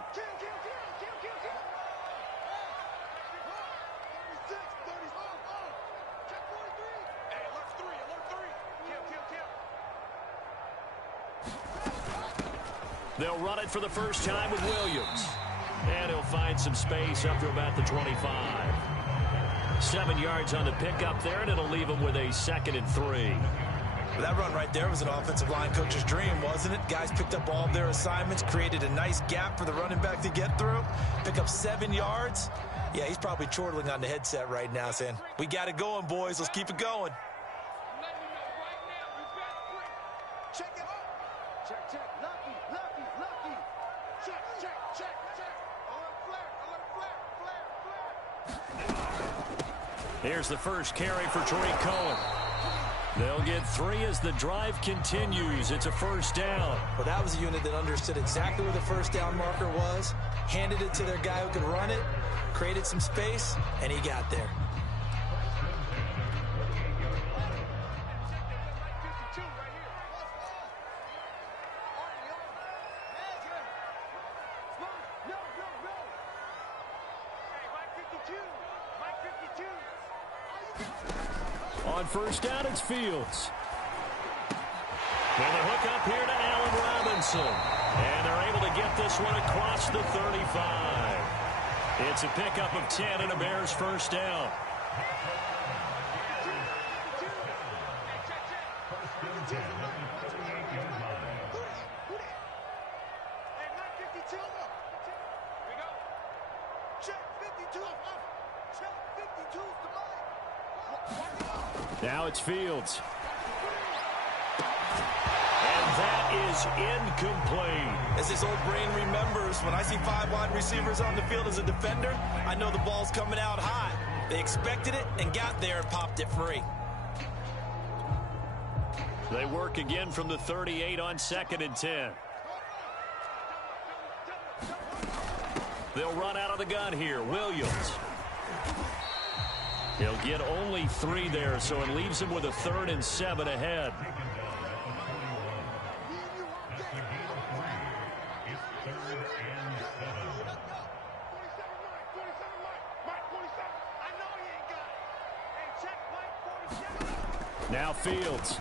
They'll run it for the first time with Williams. And he'll find some space up to about the 25. 7 yards on the pickup there, and it'll leave him with a 2nd and 3. That run right there was an offensive line coach's dream, wasn't it? Guys picked up all of their assignments, created a nice gap for the running back to get through, pick up 7 yards. Yeah, he's probably chortling on the headset right now saying, we got it going, boys. Let's keep it going. Check it. Check, check. Lucky. Check, check, check, check. Alert flare. Here's the first carry for Tariq Cohen. They'll get 3 as the drive continues. It's a 1st down. Well, that was a unit that understood exactly where the 1st down marker was, handed it to their guy who could run it, created some space, and he got there. On 1st down, it's Fields. And the hook up here to Allen Robinson. And they're able to get this one across the 35. It's a pickup of 10 and a Bears 1st down. Now it's Fields. And that is incomplete. As his old brain remembers, when I see 5 wide receivers on the field as a defender, I know the ball's coming out high. They expected it and got there and popped it free. They work again from the 38 on 2nd and 10. They'll run out of the gun here. Williams. He'll get only 3 there, so it leaves him with a 3rd and 7 ahead. Now Fields.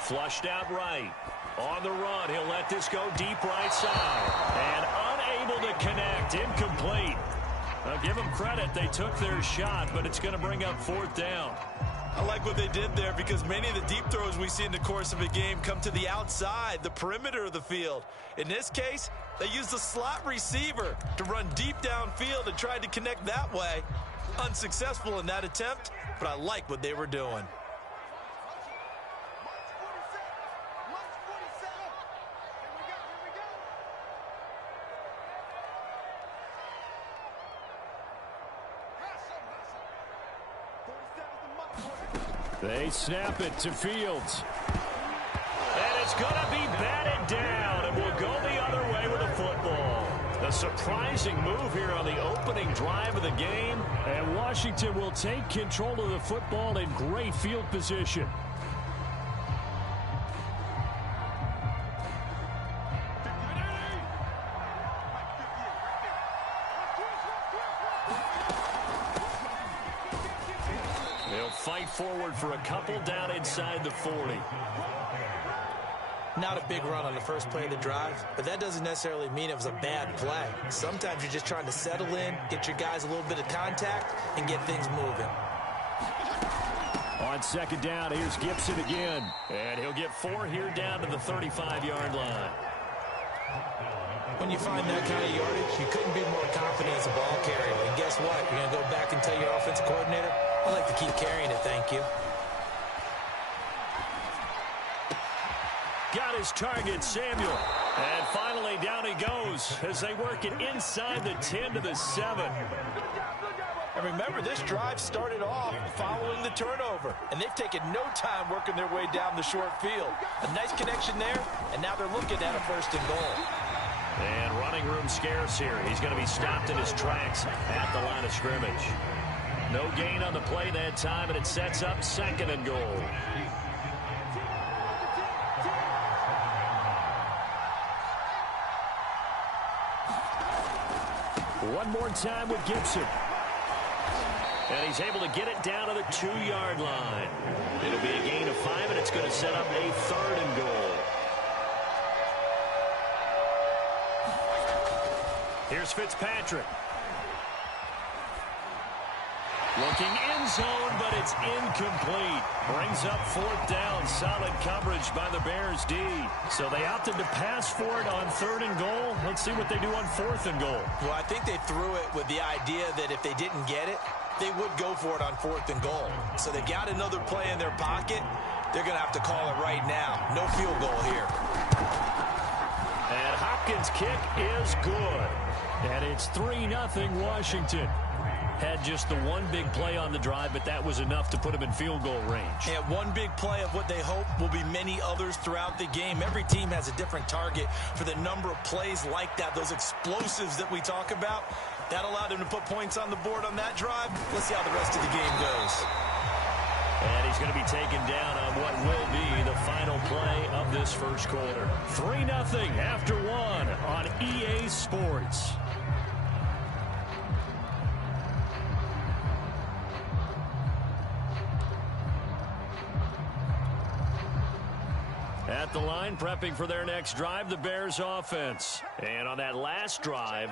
Flushed out right. On the run, he'll let this go deep right side. And unable to connect. Incomplete. I'll give them credit. They took their shot, but it's going to bring up 4th down. I like what they did there because many of the deep throws we see in the course of a game come to the outside, the perimeter of the field. In this case, they used the slot receiver to run deep downfield and tried to connect that way. Unsuccessful in that attempt, but I like what they were doing. They snap it to Fields. And it's going to be batted down, and we'll go the other way with the football. A surprising move here on the opening drive of the game, and Washington will take control of the football in great field position. They'll fight forward for a couple down inside the 40. Not a big run on the first play of the drive, but that doesn't necessarily mean it was a bad play. Sometimes you're just trying to settle in, get your guys a little bit of contact, and get things moving. On second down, here's Gibson again. And he'll get 4 here down to the 35-yard line. When you find that kind of yardage, you couldn't be more confident as a ball carrier. And guess what? You're going to go back and tell your offensive coordinator, I'd like to keep carrying it, thank you. Got his target, Samuel. And finally, down he goes as they work it inside the 10 to the 7. And remember, this drive started off following the turnover. And they've taken no time working their way down the short field. A nice connection there, and now they're looking at a 1st and goal. And running room scarce here. He's going to be stopped in his tracks at the line of scrimmage. No gain on the play that time, and it sets up 2nd and goal. One more time with Gibson. And he's able to get it down to the 2-yard line. It'll be a gain of 5, and it's going to set up a 3rd and goal. Here's Fitzpatrick. Looking end zone, but it's incomplete. Brings up 4th down. Solid coverage by the Bears D. So they opted to pass for it on 3rd and goal. Let's see what they do on 4th and goal. Well, I think they threw it with the idea that if they didn't get it, they would go for it on 4th and goal. So they got another play in their pocket. They're going to have to call it right now. No field goal here. And Hopkins' kick is good. And it's 3-0 Washington. Had just the one big play on the drive, but that was enough to put him in field goal range. Yeah, one big play of what they hope will be many others throughout the game. Every team has a different target for the number of plays like that, those explosives that we talk about. That allowed them to put points on the board on that drive. Let's see how the rest of the game goes. And he's going to be taken down on what will be the final play of this first quarter. 3-0 after 1 on EA Sports. At the line, prepping for their next drive, the Bears offense. And on that last drive,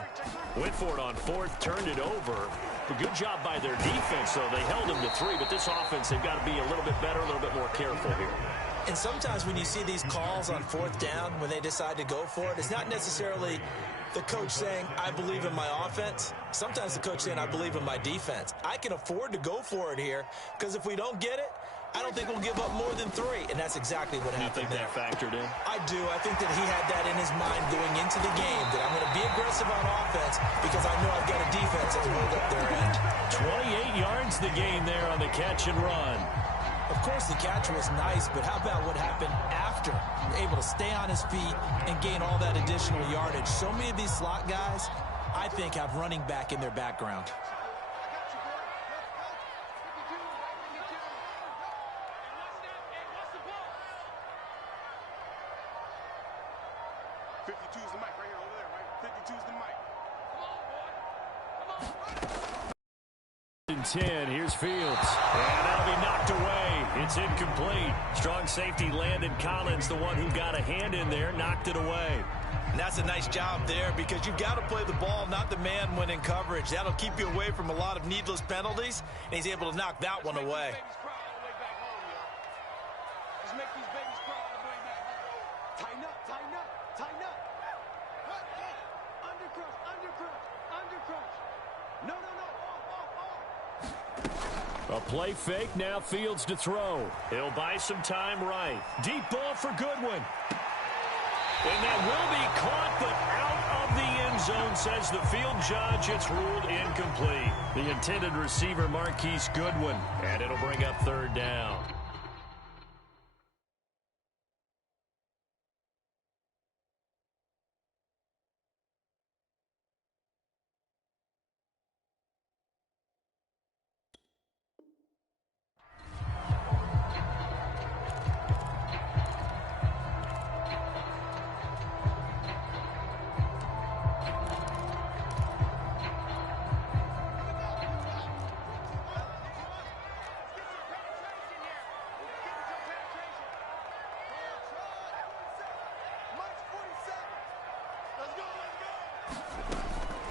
went for it on 4th, turned it over. A good job by their defense, though. They held them to 3, but this offense, they've got to be a little bit better, a little bit more careful here. And sometimes when you see these calls on 4th down, when they decide to go for it, it's not necessarily the coach saying, I believe in my offense. Sometimes the coach saying, I believe in my defense. I can afford to go for it here, because if we don't get it, I don't think we'll give up more than 3, and that's exactly what happened there. You think that factored in? I do. I think that he had that in his mind going into the game, that I'm going to be aggressive on offense because I know I've got a defense that's hold up their end. 28 yards the gain there on the catch and run. Of course, the catch was nice, but how about what happened after? Able to stay on his feet and gain all that additional yardage. So many of these slot guys, I think, have running back in their background. The mic right here, over there, right? 52's the mic. Come on, boy. 10, here's Fields. And that'll be knocked away. It's incomplete. Strong safety Landon Collins, the one who got a hand in there, knocked it away. And that's a nice job there because you've got to play the ball, not the man when in coverage. That'll keep you away from a lot of needless penalties, and he's able to knock that one away. Just make these babies crawl all the way back home. Tighten up, tighten up, tighten up. Undercrush. No. Off. A play fake, now Fields to throw. He'll buy some time right. Deep ball for Goodwin. And that will be caught, but out of the end zone, says the field judge. It's ruled incomplete. The intended receiver, Marquise Goodwin. And it'll bring up 3rd down.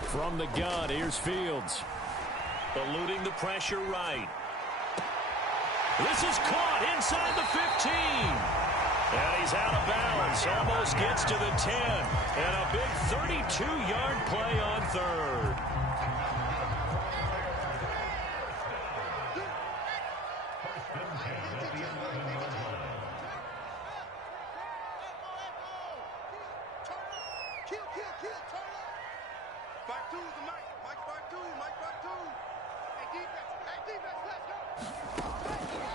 From the gun, here's Fields. Eluding the pressure right. This is caught inside the 15. And he's out of bounds. Almost gets to the 10. And a big 32-yard play on third.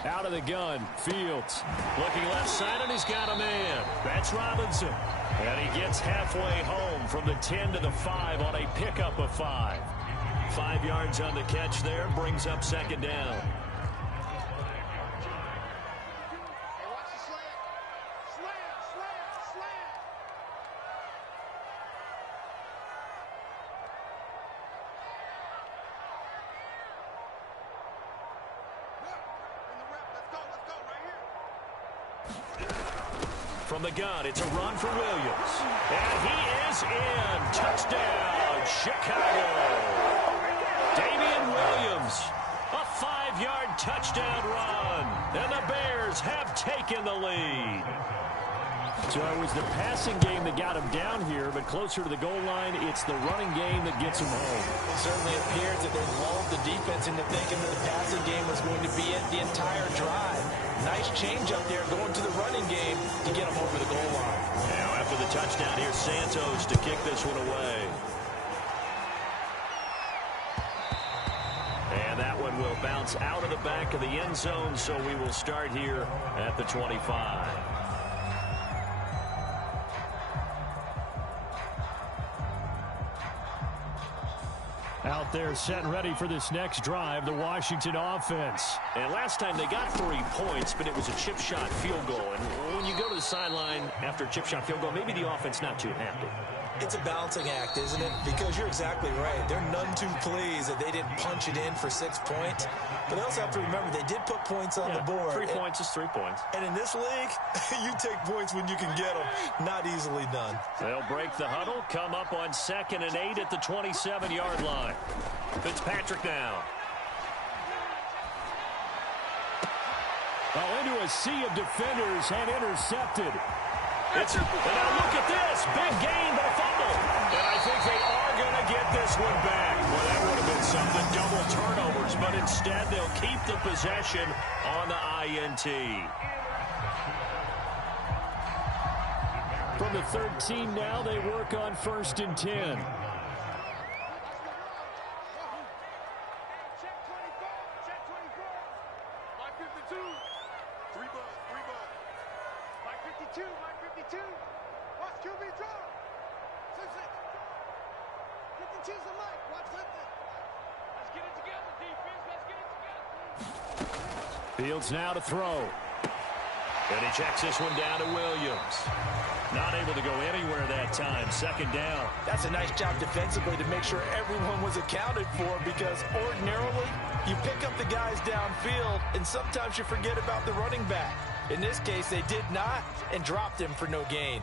Out of the gun, Fields. Looking left side, and he's got a man. That's Robinson. And he gets halfway home from the 10 to the 5 on a pickup of 5. 5 yards on the catch there, brings up second down. From the gun, it's a run for Williams. And he is in. Touchdown, Chicago. Damian Williams, a 5-yard touchdown run. And the Bears have taken the lead. So it was the passing game that got him down here, but closer to the goal line, it's the running game that gets him home. It certainly appears that they lulled the defense into thinking that the passing game was going to be it the entire drive. Nice change up there going to the running game to get him over the goal line. Now after the touchdown, here's Santos to kick this one away. And that one will bounce out of the back of the end zone, so we will start here at the 25. Out there set and ready for this next drive, the Washington offense. And last time they got 3 points, but it was a chip shot field goal. And when you go to the sideline after a chip shot field goal, maybe the offense not too happy. It's a balancing act, isn't it? Because you're exactly right. They're none too pleased that they didn't punch it in for 6 points. But they also have to remember they did put points on the board. 3 points is 3 points. And in this league, you take points when you can get them. Not easily done. They'll break the huddle, come up on 2nd and 8 at the 27-yard line. Fitzpatrick now. Well, into a sea of defenders and intercepted. And now look at this. Big gain, but a fumble. And I think they are going to get this one back. Well, that would have been something. Double turnovers, but instead they'll keep the possession on the INT. From the 13 now, they work on 1st and 10. Fields now to throw. And he checks this one down to Williams. Not able to go anywhere that time. 2nd down. That's a nice job defensively to make sure everyone was accounted for, because ordinarily you pick up the guys downfield and sometimes you forget about the running back. In this case, they did not and dropped him for no gain.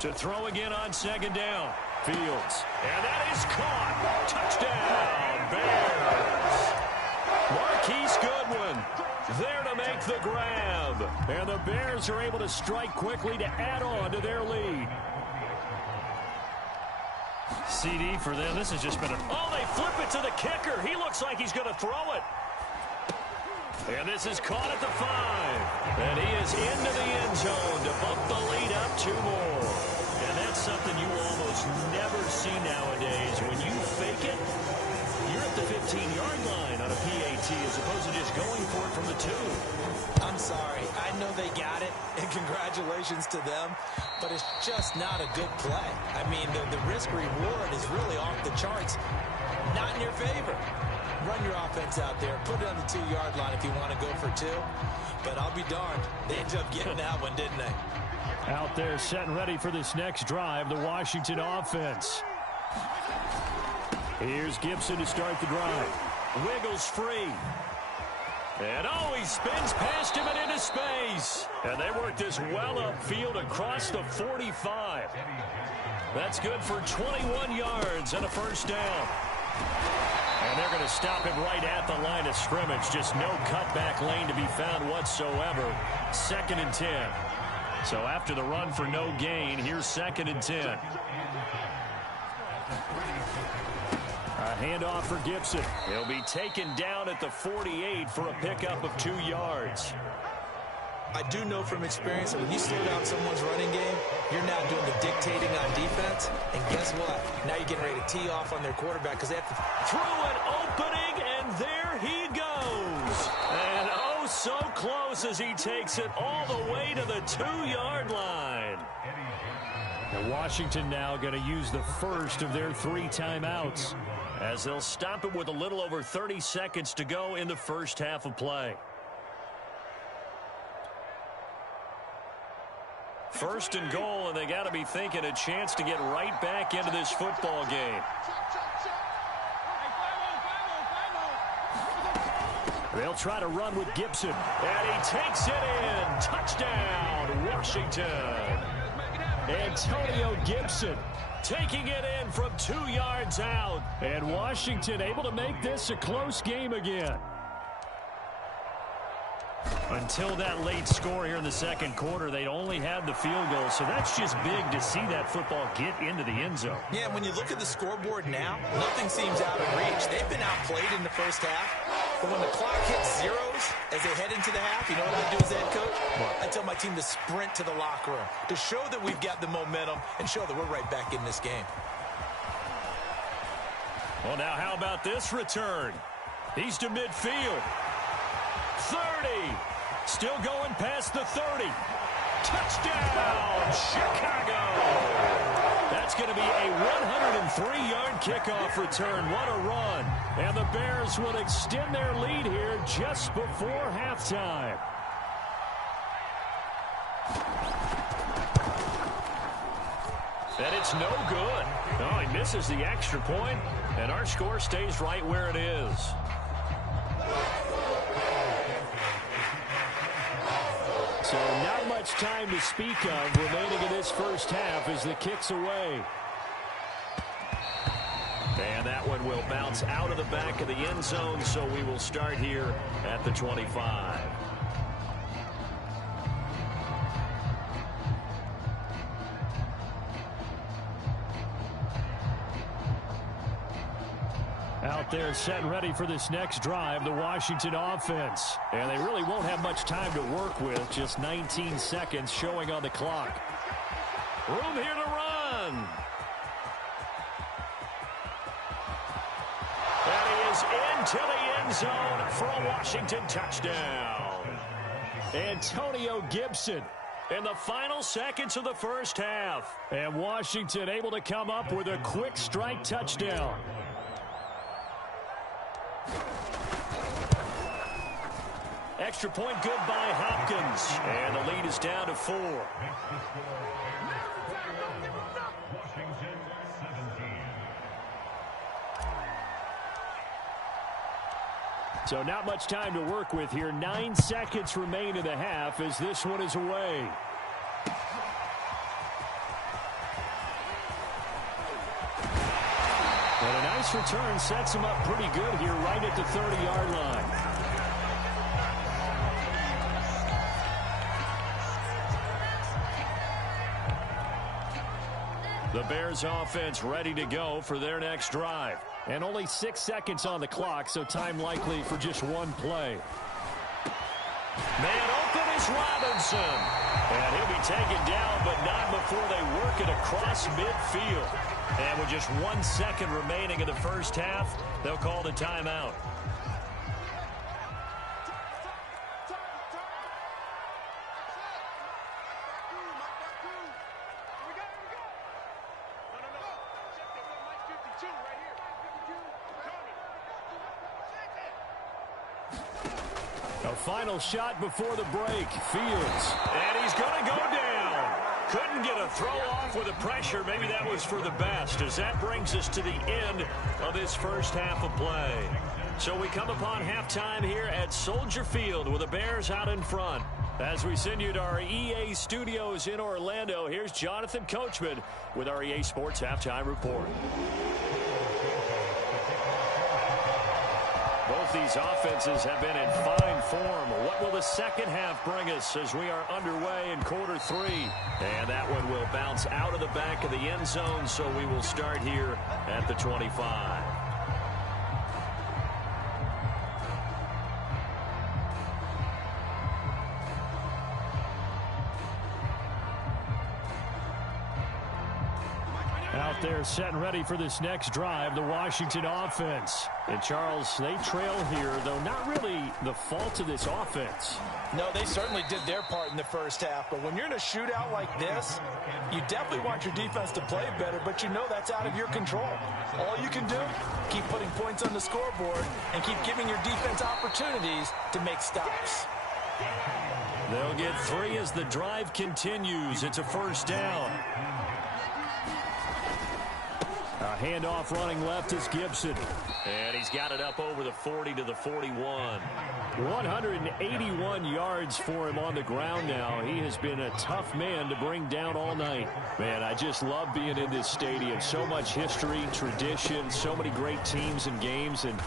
To throw again on 2nd down. Fields. And that is caught. Touchdown, Bears. Marquise Goodwin there to make the grab. And the Bears are able to strike quickly to add on to their lead. CD for them. This has just been a... Oh, they flip it to the kicker. He looks like he's going to throw it. And this is caught at the 5. And he is into the end zone to bump the lead up 2 more. And that's something you almost never see nowadays. When you fake it, you're at the 15-yard line on a PAT as opposed to just going for it from the 2. I'm sorry. I know they got it, and congratulations to them, but it's just not a good play. I mean, the risk-reward is really off the charts. Not in your favor. Run your offense out there. Put it on the 2-yard line if you want to go for 2. But I'll be darned. They ended up getting that one, didn't they? Out there set and ready for this next drive, the Washington offense. Here's Gibson to start the drive. Wiggles free. And oh, he spins past him and into space. And they work this well upfield across the 45. That's good for 21 yards and a first down. And they're going to stop him right at the line of scrimmage. Just no cutback lane to be found whatsoever. 2nd and 10. So after the run for no gain, here's 2nd and 10. A handoff for Gibson. He'll be taken down at the 48 for a pickup of 2 yards. I do know from experience that when you slow down someone's running game, you're now doing the dictating on defense. And guess what? Now you're getting ready to tee off on their quarterback because they have to through an opening, and there he goes. And oh, so close as he takes it all the way to the 2-yard line. And Washington now going to use the first of their 3 timeouts, as they'll stop it with a little over 30 seconds to go in the first half of play. First and goal, and they got to be thinking a chance to get right back into this football game. They'll try to run with Gibson, and he takes it in. Touchdown, Washington. Antonio Gibson taking it in from 2 yards out. And Washington able to make this a close game again. Until that late score here in the second quarter, they only had the field goal, so that's just big to see that football get into the end zone. Yeah, when you look at the scoreboard now, nothing seems out of reach. They've been outplayed in the first half, but when the clock hits zeros as they head into the half, you know what I do as head coach? I tell my team to sprint to the locker room to show that we've got the momentum and show that we're right back in this game. Well, now how about this return? He's to midfield. 30. Still going past the 30. Touchdown, Chicago. That's going to be a 103-yard kickoff return. What a run. And the Bears will extend their lead here just before halftime. And it's no good. Oh, he misses the extra point, and our score stays right where it is. So not much time to speak of remaining in this first half as the kick's away. And that one will bounce out of the back of the end zone, so we will start here at the 25. Out there set and ready for this next drive, the Washington offense. And they really won't have much time to work with, just 19 seconds showing on the clock. Room here to run. And he is into the end zone for a Washington touchdown. Antonio Gibson in the final seconds of the first half. And Washington able to come up with a quick strike touchdown. Extra point good by Hopkins. And the lead is down to 4. Washington 17. So not much time to work with here. 9 seconds remain in the half as this one is away. And a nice return sets him up pretty good here right at the 30-yard line. The Bears offense ready to go for their next drive. And only 6 seconds on the clock, so time likely for just one play. Man open is Robinson. And he'll be taken down, but not before they work it across midfield. And with just 1 second remaining in the first half, they'll call the timeout. A final shot before the break. Fields. And he's going to go down. Couldn't get a throw off with the pressure. Maybe that was for the best, as that brings us to the end of this first half of play. So we come upon halftime here at Soldier Field with the Bears out in front. As we send you to our EA studios in Orlando, here's Jonathan Coachman with our EA Sports Halftime Report. Both these offenses have been in fine form. What will the second half bring us as we are underway in quarter three? And that one will bounce out of the back of the end zone, so we will start here at the 25. Out there set and ready for this next drive, the Washington offense. And Charles, they trail here, though not really the fault of this offense. No, they certainly did their part in the first half. But when you're in a shootout like this, you definitely want your defense to play better, but you know that's out of your control. All you can do, keep putting points on the scoreboard and keep giving your defense opportunities to make stops. They'll get 3 as the drive continues. It's a first down. A handoff running left is Gibson. And he's got it up over the 40 to the 41. 181 yards for him on the ground now. He has been a tough man to bring down all night. Man, I just love being in this stadium. So much history, tradition, so many great teams and games. And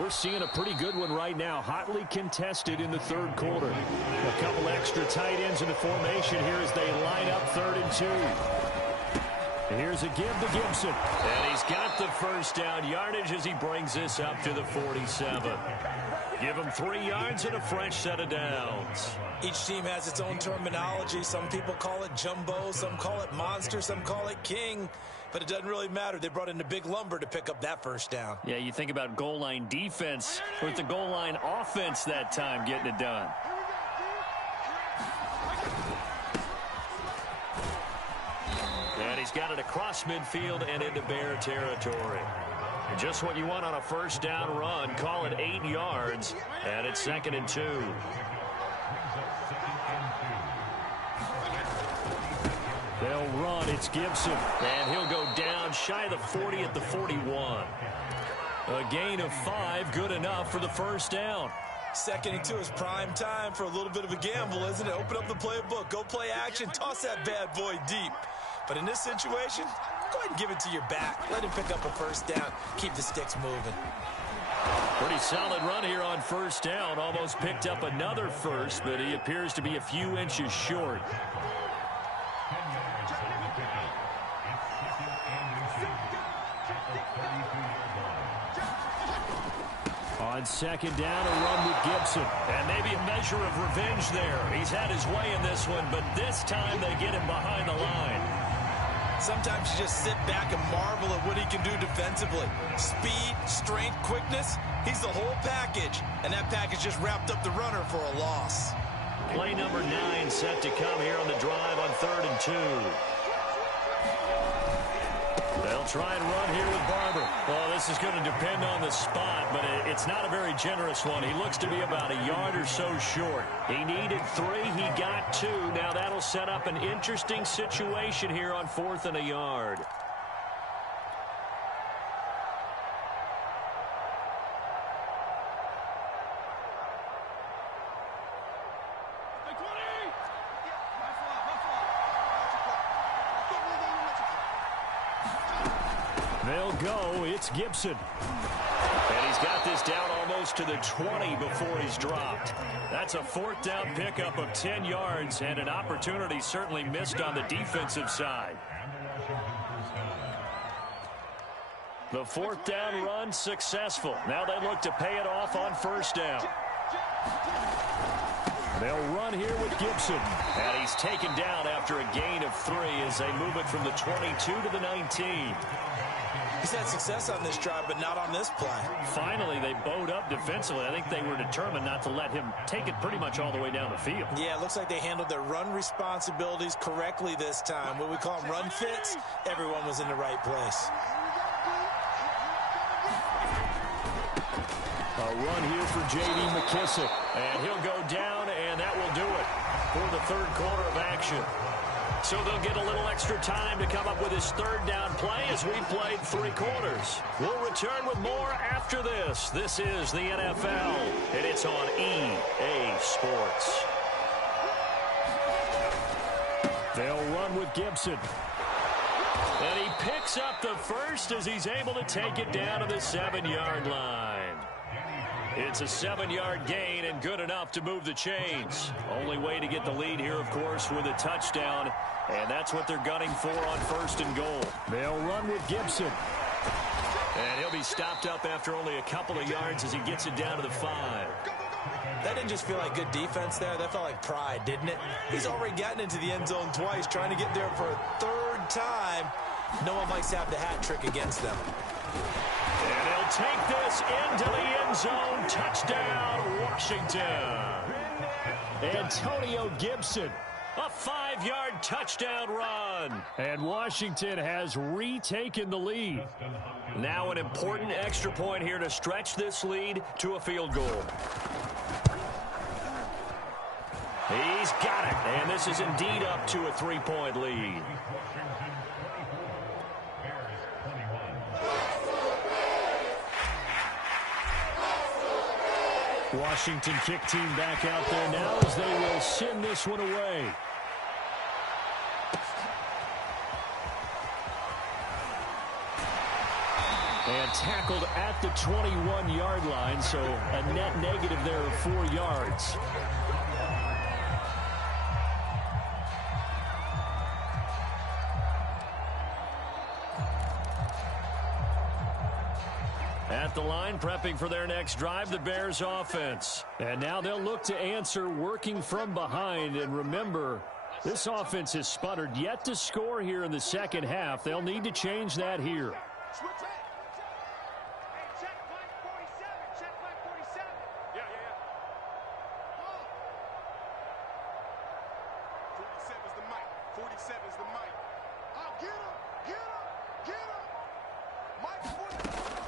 we're seeing a pretty good one right now. Hotly contested in the third quarter. A couple extra tight ends in the formation here as they line up 3rd and 2. Here's a give to Gibson. And he's got the first down yardage as he brings this up to the 47. Give him 3 yards and a fresh set of downs. Each team has its own terminology. Some people call it jumbo, some call it monster, some call it king. But it doesn't really matter. They brought in the big lumber to pick up that first down. Yeah, you think about goal line defense with the goal line offense that time getting it done. And he's got it across midfield and into Bear territory. And just what you want on a first down run. Call it 8 yards, and it's 2nd and 2. They'll run. It's Gibson, and he'll go down shy of the 40 at the 41. A gain of 5, good enough for the first down. 2nd and 2 is prime time for a little bit of a gamble, isn't it? Open up the playbook, go play action, toss that bad boy deep. But in this situation, go ahead and give it to your back. Let him pick up a first down. Keep the sticks moving. Pretty solid run here on first down. Almost picked up another first, but he appears to be a few inches short. On 2nd down, a run with Gibson. And maybe a measure of revenge there. He's had his way in this one, but this time they get him behind the line. Sometimes you just sit back and marvel at what he can do defensively. Speed, strength, quickness, he's the whole package. And that package just wrapped up the runner for a loss. Play number 9 set to come here on the drive on 3rd and 2. They'll try and run here with Barber. Well, this is going to depend on the spot, but it's not a very generous one. He looks to be about a yard or so short. He needed 3. He got 2. Now that'll set up an interesting situation here on 4th and a yard. They'll go. It's Gibson. And he's got this down almost to the 20 before he's dropped. That's a 4th down pickup of 10 yards and an opportunity certainly missed on the defensive side. The 4th down run successful. Now they look to pay it off on first down. They'll run here with Gibson. And he's taken down after a gain of 3 as they move it from the 22 to the 19. He's had success on this drive, but not on this play. Finally, they bowed up defensively. I think they were determined not to let him take it pretty much all the way down the field. Yeah, it looks like they handled their run responsibilities correctly this time. What we call them run fits, everyone was in the right place. A run here for J.D. McKissick. And he'll go down, and that will do it for the third quarter of action. So they'll get a little extra time to come up with his third down play as we've played 3 quarters. We'll return with more after this. This is the NFL, and it's on EA Sports. They'll run with Gibson. And he picks up the first as he's able to take it down to the 7-yard line. It's a 7-yard gain and good enough to move the chains. Only way to get the lead here, of course, with a touchdown. And that's what they're gunning for on 1st and goal. They'll run with Gibson. And he'll be stopped up after only a couple of yards as he gets it down to the 5. That didn't just feel like good defense there. That felt like pride, didn't it? He's already gotten into the end zone twice, trying to get there for a 3rd time. No one likes to have the hat trick against them. And he'll take this into the end zone. Touchdown, Washington. Antonio Gibson. A 5-yard touchdown run. And Washington has retaken the lead. Now an important extra point here to stretch this lead to a field goal. He's got it. And this is indeed up to a 3-point lead. Washington kick team back out there now as they will send this one away. And tackled at the 21-yard line, so a net negative there of 4 yards. At the line, prepping for their next drive, the Bears offense. And now they'll look to answer working from behind. And remember, this offense has sputtered yet to score here in the second half. They'll need to change that here.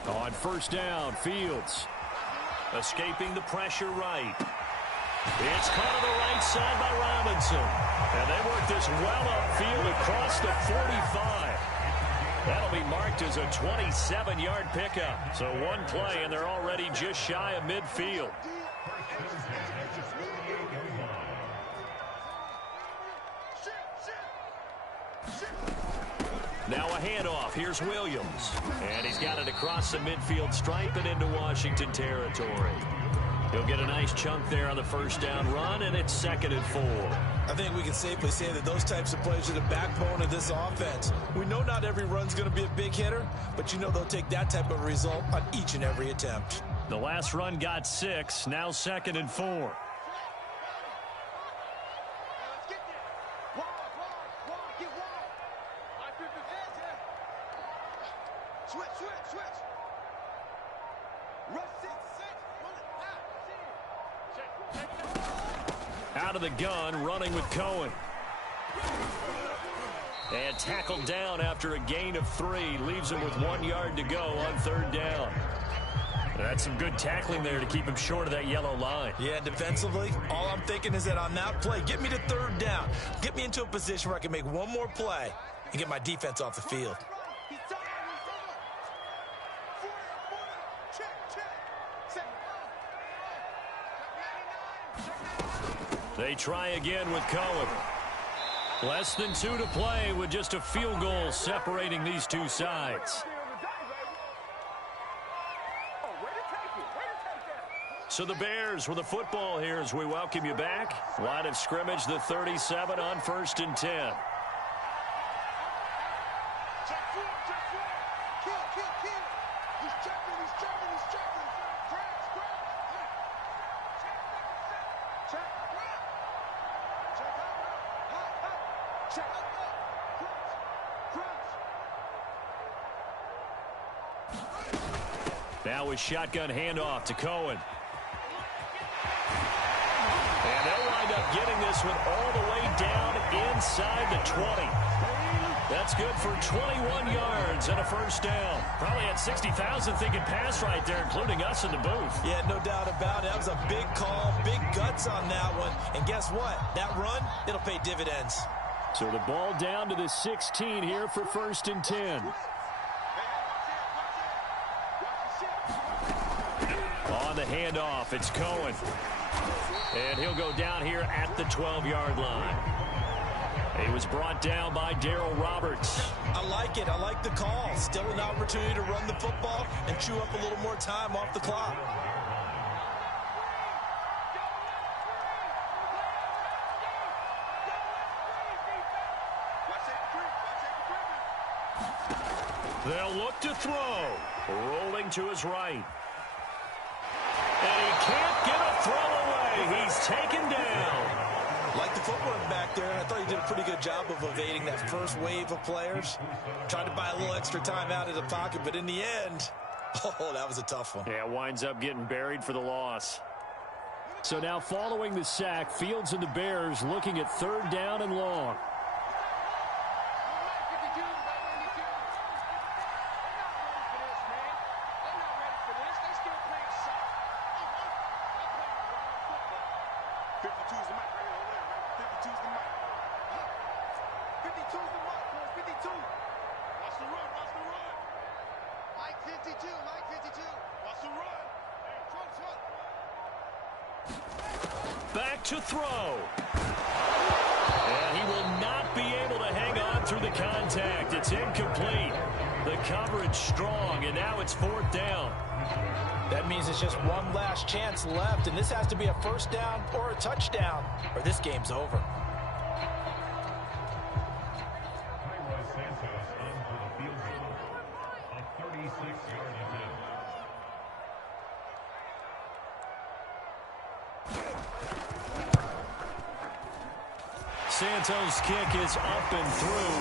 On 1st down, Fields. Escaping the pressure right. It's caught on the right side by Robinson. And they work this well upfield across the 45. That'll be marked as a 27-yard pickup. So one play, and they're already just shy of midfield. Now a handoff. Here's Williams. And he's got it across the midfield stripe and into Washington territory. He'll get a nice chunk there on the 1st down run, and it's 2nd and 4. I think we can safely say that those types of plays are the backbone of this offense. We know not every run's going to be a big hitter, but you know they'll take that type of result on each and every attempt. The last run got 6, now 2nd and 4. Out of the gun, running with Cohen. And tackled down after a gain of 3. Leaves him with 1 yard to go on 3rd down. That's some good tackling there to keep him short of that yellow line. Yeah, defensively, all I'm thinking is that on that play, get me to 3rd down. Get me into a position where I can make one more play and get my defense off the field. They try again with Cohen. Less than 2 to play with just a field goal separating these two sides. So the Bears with the football here as we welcome you back. Line of scrimmage, the 37 on 1st and 10. Now a shotgun handoff to Cohen. And they'll wind up getting this one all the way down inside the 20. That's good for 21 yards and a 1st down. Probably had 60,000 thinking pass right there, including us in the booth. Yeah, no doubt about it. That was a big call, big guts on that one. And guess what? That run, it'll pay dividends. So the ball down to the 16 here for 1st and 10. On the handoff, it's Cohen. And he'll go down here at the 12-yard line. He was brought down by Darryl Roberts. I like it. I like the call. Still an opportunity to run the football and chew up a little more time off the clock. They'll look to throw. Rolling to his right. And he can't get a throw away. He's taken down. Like the footwork back there, and I thought he did a pretty good job of evading that first wave of players. Tried to buy a little extra time out of the pocket, but in the end, oh, that was a tough one. Yeah, winds up getting buried for the loss. So now following the sack, Fields and the Bears looking at 3rd down and long. Back to throw. And he will not be able to hang on through the contact. It's incomplete. The coverage strong, and now it's 4th down. That means it's just one last chance left, and this has to be a 1st down or a touchdown, or this game's over. Santos' kick is up and through.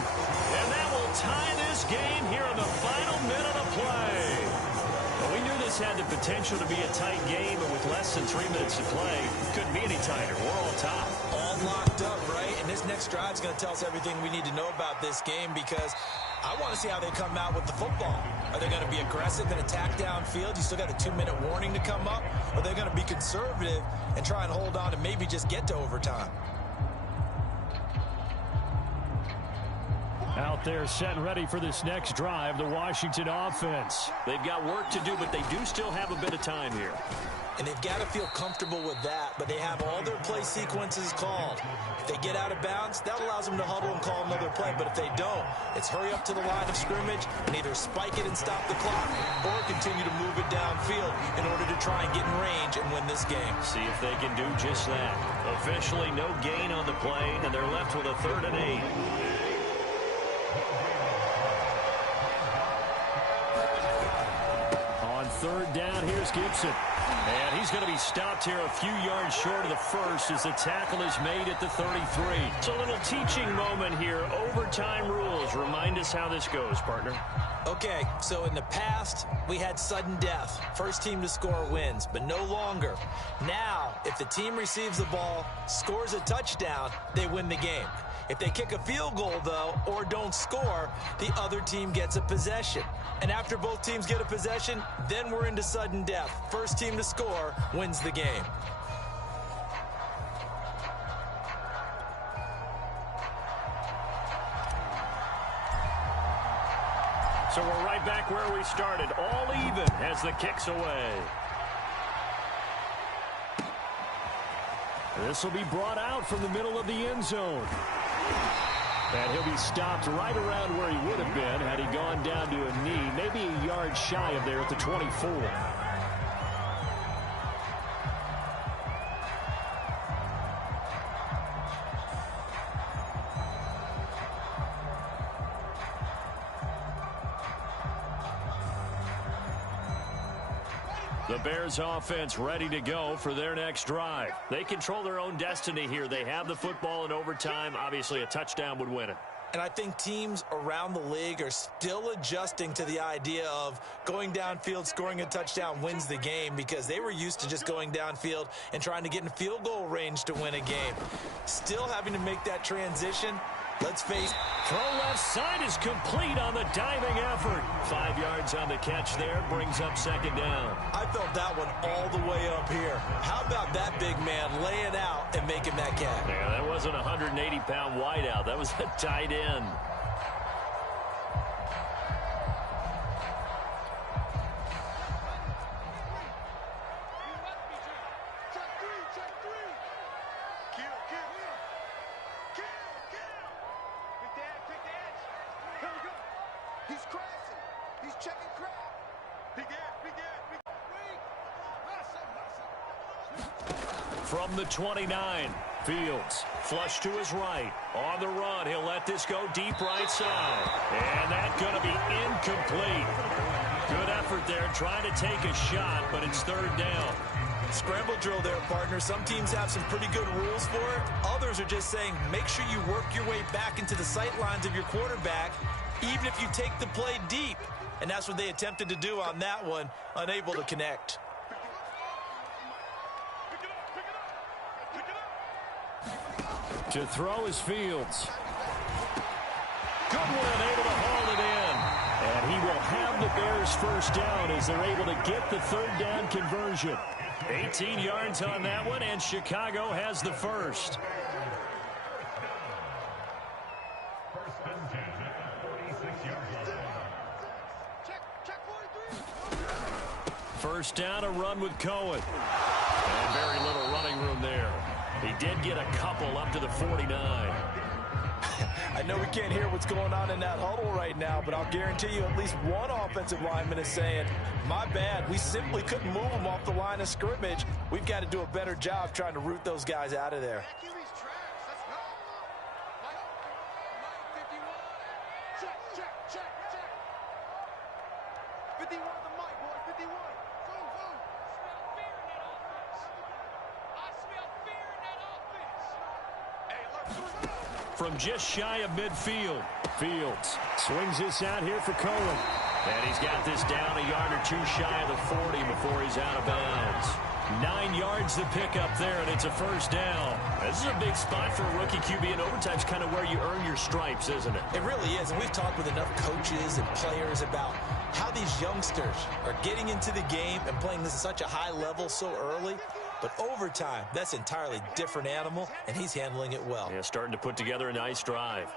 And that will tie this game here in the final minute of play. Well, we knew this had the potential to be a tight game, but with less than 3 minutes to play, couldn't be any tighter. We're all top. All locked up, right? And this next drive is going to tell us everything we need to know about this game, because I want to see how they come out with the football. Are they going to be aggressive and attack downfield? You still got a 2-minute warning to come up? Or are they going to be conservative and try and hold on and maybe just get to overtime? Out there set and ready for this next drive, the Washington offense. They've got work to do, but they do still have a bit of time here. And they've got to feel comfortable with that, but they have all their play sequences called. If they get out of bounds, that allows them to huddle and call another play. But if they don't, it's hurry up to the line of scrimmage and either spike it and stop the clock or continue to move it downfield in order to try and get in range and win this game. See if they can do just that. Officially no gain on the play, and they're left with a 3rd and 8. On 3rd down, here's Gibson. And he's going to be stopped here a few yards short of the first as the tackle is made at the 33. It's a little teaching moment here. Overtime rules. Remind us how this goes, partner. Okay, so in the past, we had sudden death. First team to score wins, but no longer. Now, if the team receives the ball, scores a touchdown, they win the game. If they kick a field goal, though, or don't score, the other team gets a possession. And after both teams get a possession, then we're into sudden death. First team to score wins the game. So we're right back where we started. All even as the kick's away. This will be brought out from the middle of the end zone. And he'll be stopped right around where he would have been had he gone down to a knee, maybe a yard shy of there at the 24. The Bears offense ready to go for their next drive. They control their own destiny here. They have the football in overtime. Obviously, a touchdown would win it. And I think teams around the league are still adjusting to the idea of going downfield, scoring a touchdown wins the game, because they were used to just going downfield and trying to get in field goal range to win a game. Still having to make that transition. Let's face it. Throw left side is complete on the diving effort. 5 yards yards on the catch there. Brings up second down. I felt that one all the way up here. How about that big man laying out and making that catch? Yeah, that wasn't a 180-pound wideout. That was a tight end. From the 29, Fields flush to his right. On the run, he'll let this go deep right side. And that's going to be incomplete. Good effort there, trying to take a shot, but it's third down. Scramble drill there, partner. Some teams have some pretty good rules for it. Others are just saying, make sure you work your way back into the sight lines of your quarterback, even if you take the play deep. And that's what they attempted to do on that one, unable to connect. To throw is Fields. Goodwin able to haul it in. And he will have the Bears first down as they're able to get the third down conversion. 18 yards on that one, and Chicago has the first. First down, a run with Cohen. And very little running room there. He did get a couple up to the 49. I know we can't hear what's going on in that huddle right now, but I'll guarantee you at least one offensive lineman is saying, my bad, we simply couldn't move them off the line of scrimmage. We've got to do a better job trying to root those guys out of there. From just shy of midfield, Fields swings this out here for Cohen. And he's got this down a yard or two shy of the 40 before he's out of bounds. 9 yards to pick up there, and it's a first down. This is a big spot for a rookie QB, and overtime's kind of where you earn your stripes, isn't it? It really is, and we've talked with enough coaches and players about how these youngsters are getting into the game and playing this at such a high level so early. But overtime, that's an entirely different animal, and he's handling it well. Yeah, starting to put together a nice drive.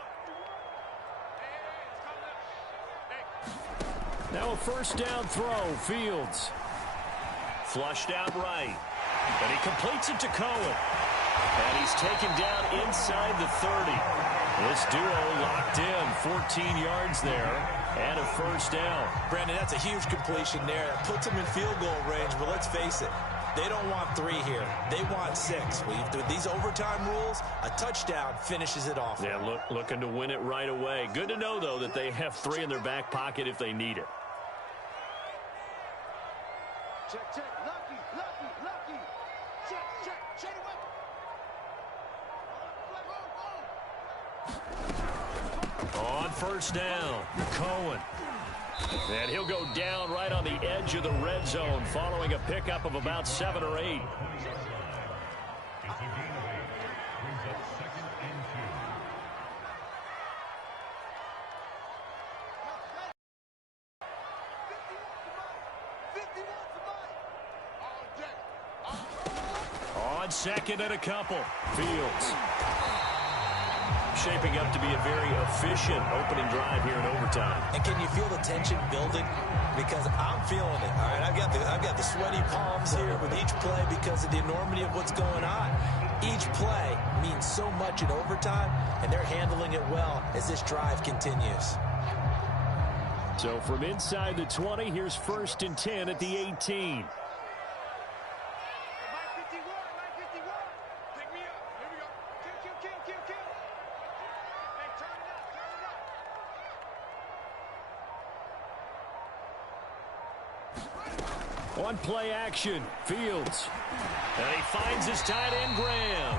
Now a first down throw, Fields. Flushed out right. And he completes it to Cohen. And he's taken down inside the 30. This duo locked in, 14 yards there. And a first down. Brandon, that's a huge completion there. That puts him in field goal range, but let's face it, they don't want 3 here. They want 6. With these overtime rules, a touchdown finishes it off. Yeah, looking to win it right away. Good to know, though, that they have 3 in their back pocket if they need it. Check, check. Lucky, lucky, lucky. Check, check, check. On first down, Cohen. And he'll go down right on the edge of the red zone following a pickup of about 7 or 8. On second and a couple, Fields. Shaping up to be a very efficient opening drive here in overtime. And can you feel the tension building? Because I'm feeling it. All right, I've got the sweaty palms here with each play because of the enormity of what's going on. Each play means so much in overtime, and they're handling it well as this drive continues. So from inside the 20, here's first and 10 at the 18. On play action, Fields. And he finds his tight end, Graham.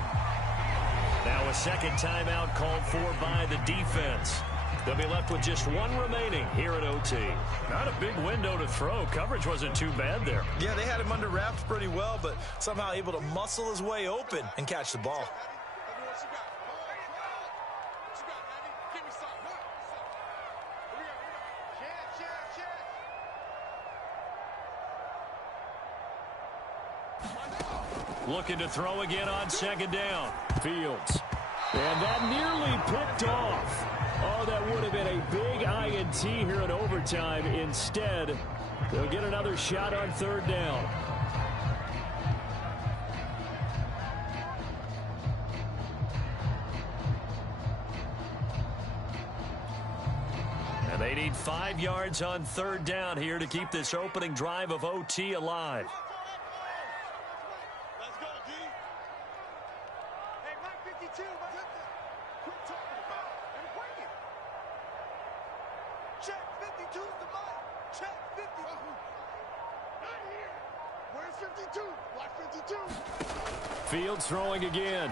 Now a second timeout called for by the defense. They'll be left with just 1 remaining here at OT. Not a big window to throw. Coverage wasn't too bad there. Yeah, they had him under wraps pretty well, but somehow able to muscle his way open and catch the ball. Looking to throw again on second down. Fields. And that nearly picked off. Oh, that would have been a big INT here in overtime. Instead, they'll get another shot on third down. And they need 5 yards on third down here to keep this opening drive of OT alive. Let's go, D. Hey, Mike 52, quit talking about it and bring it. Check 52's the mic. Check 50. Not here. Where's 52? Watch 52. Fields throwing again.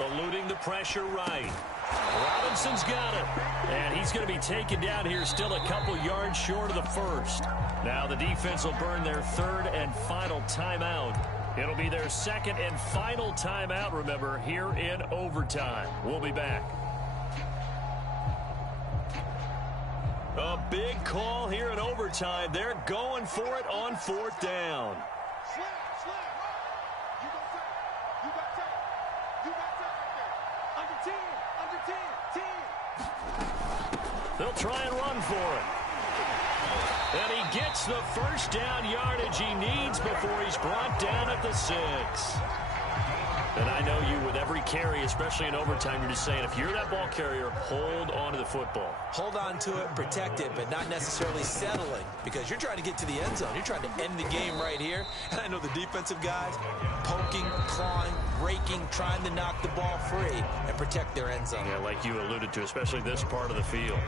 Eluding the pressure right. Robinson's got it. And he's going to be taken down here still a couple yards short of the first. Now the defense will burn their third and final timeout. It'll be their second and final timeout, remember, here in overtime. We'll be back. A big call here in overtime. They're going for it on fourth down. Slam. You go take. You got take. You got take right there. Under 10, under 10, 10. They'll try and run for it. And he gets the first down yardage he needs before he's brought down at the 6. And I know you, with every carry, especially in overtime, you're just saying, if you're that ball carrier, hold on to the football. Hold on to it, protect it, but not necessarily settling, because you're trying to get to the end zone. You're trying to end the game right here. And I know the defensive guys poking, clawing, raking, trying to knock the ball free and protect their end zone. Yeah, like you alluded to, especially this part of the field.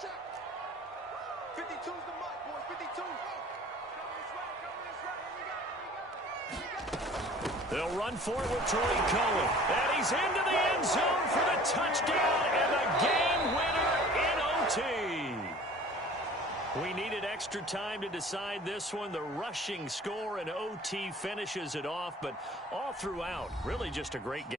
Check. 52's the mic, boys. 52. They'll run for it with Troy Cohen. And he's into the end zone for the touchdown and the game winner in OT. We needed extra time to decide this one. The rushing score in OT finishes it off, but all throughout, really just a great game.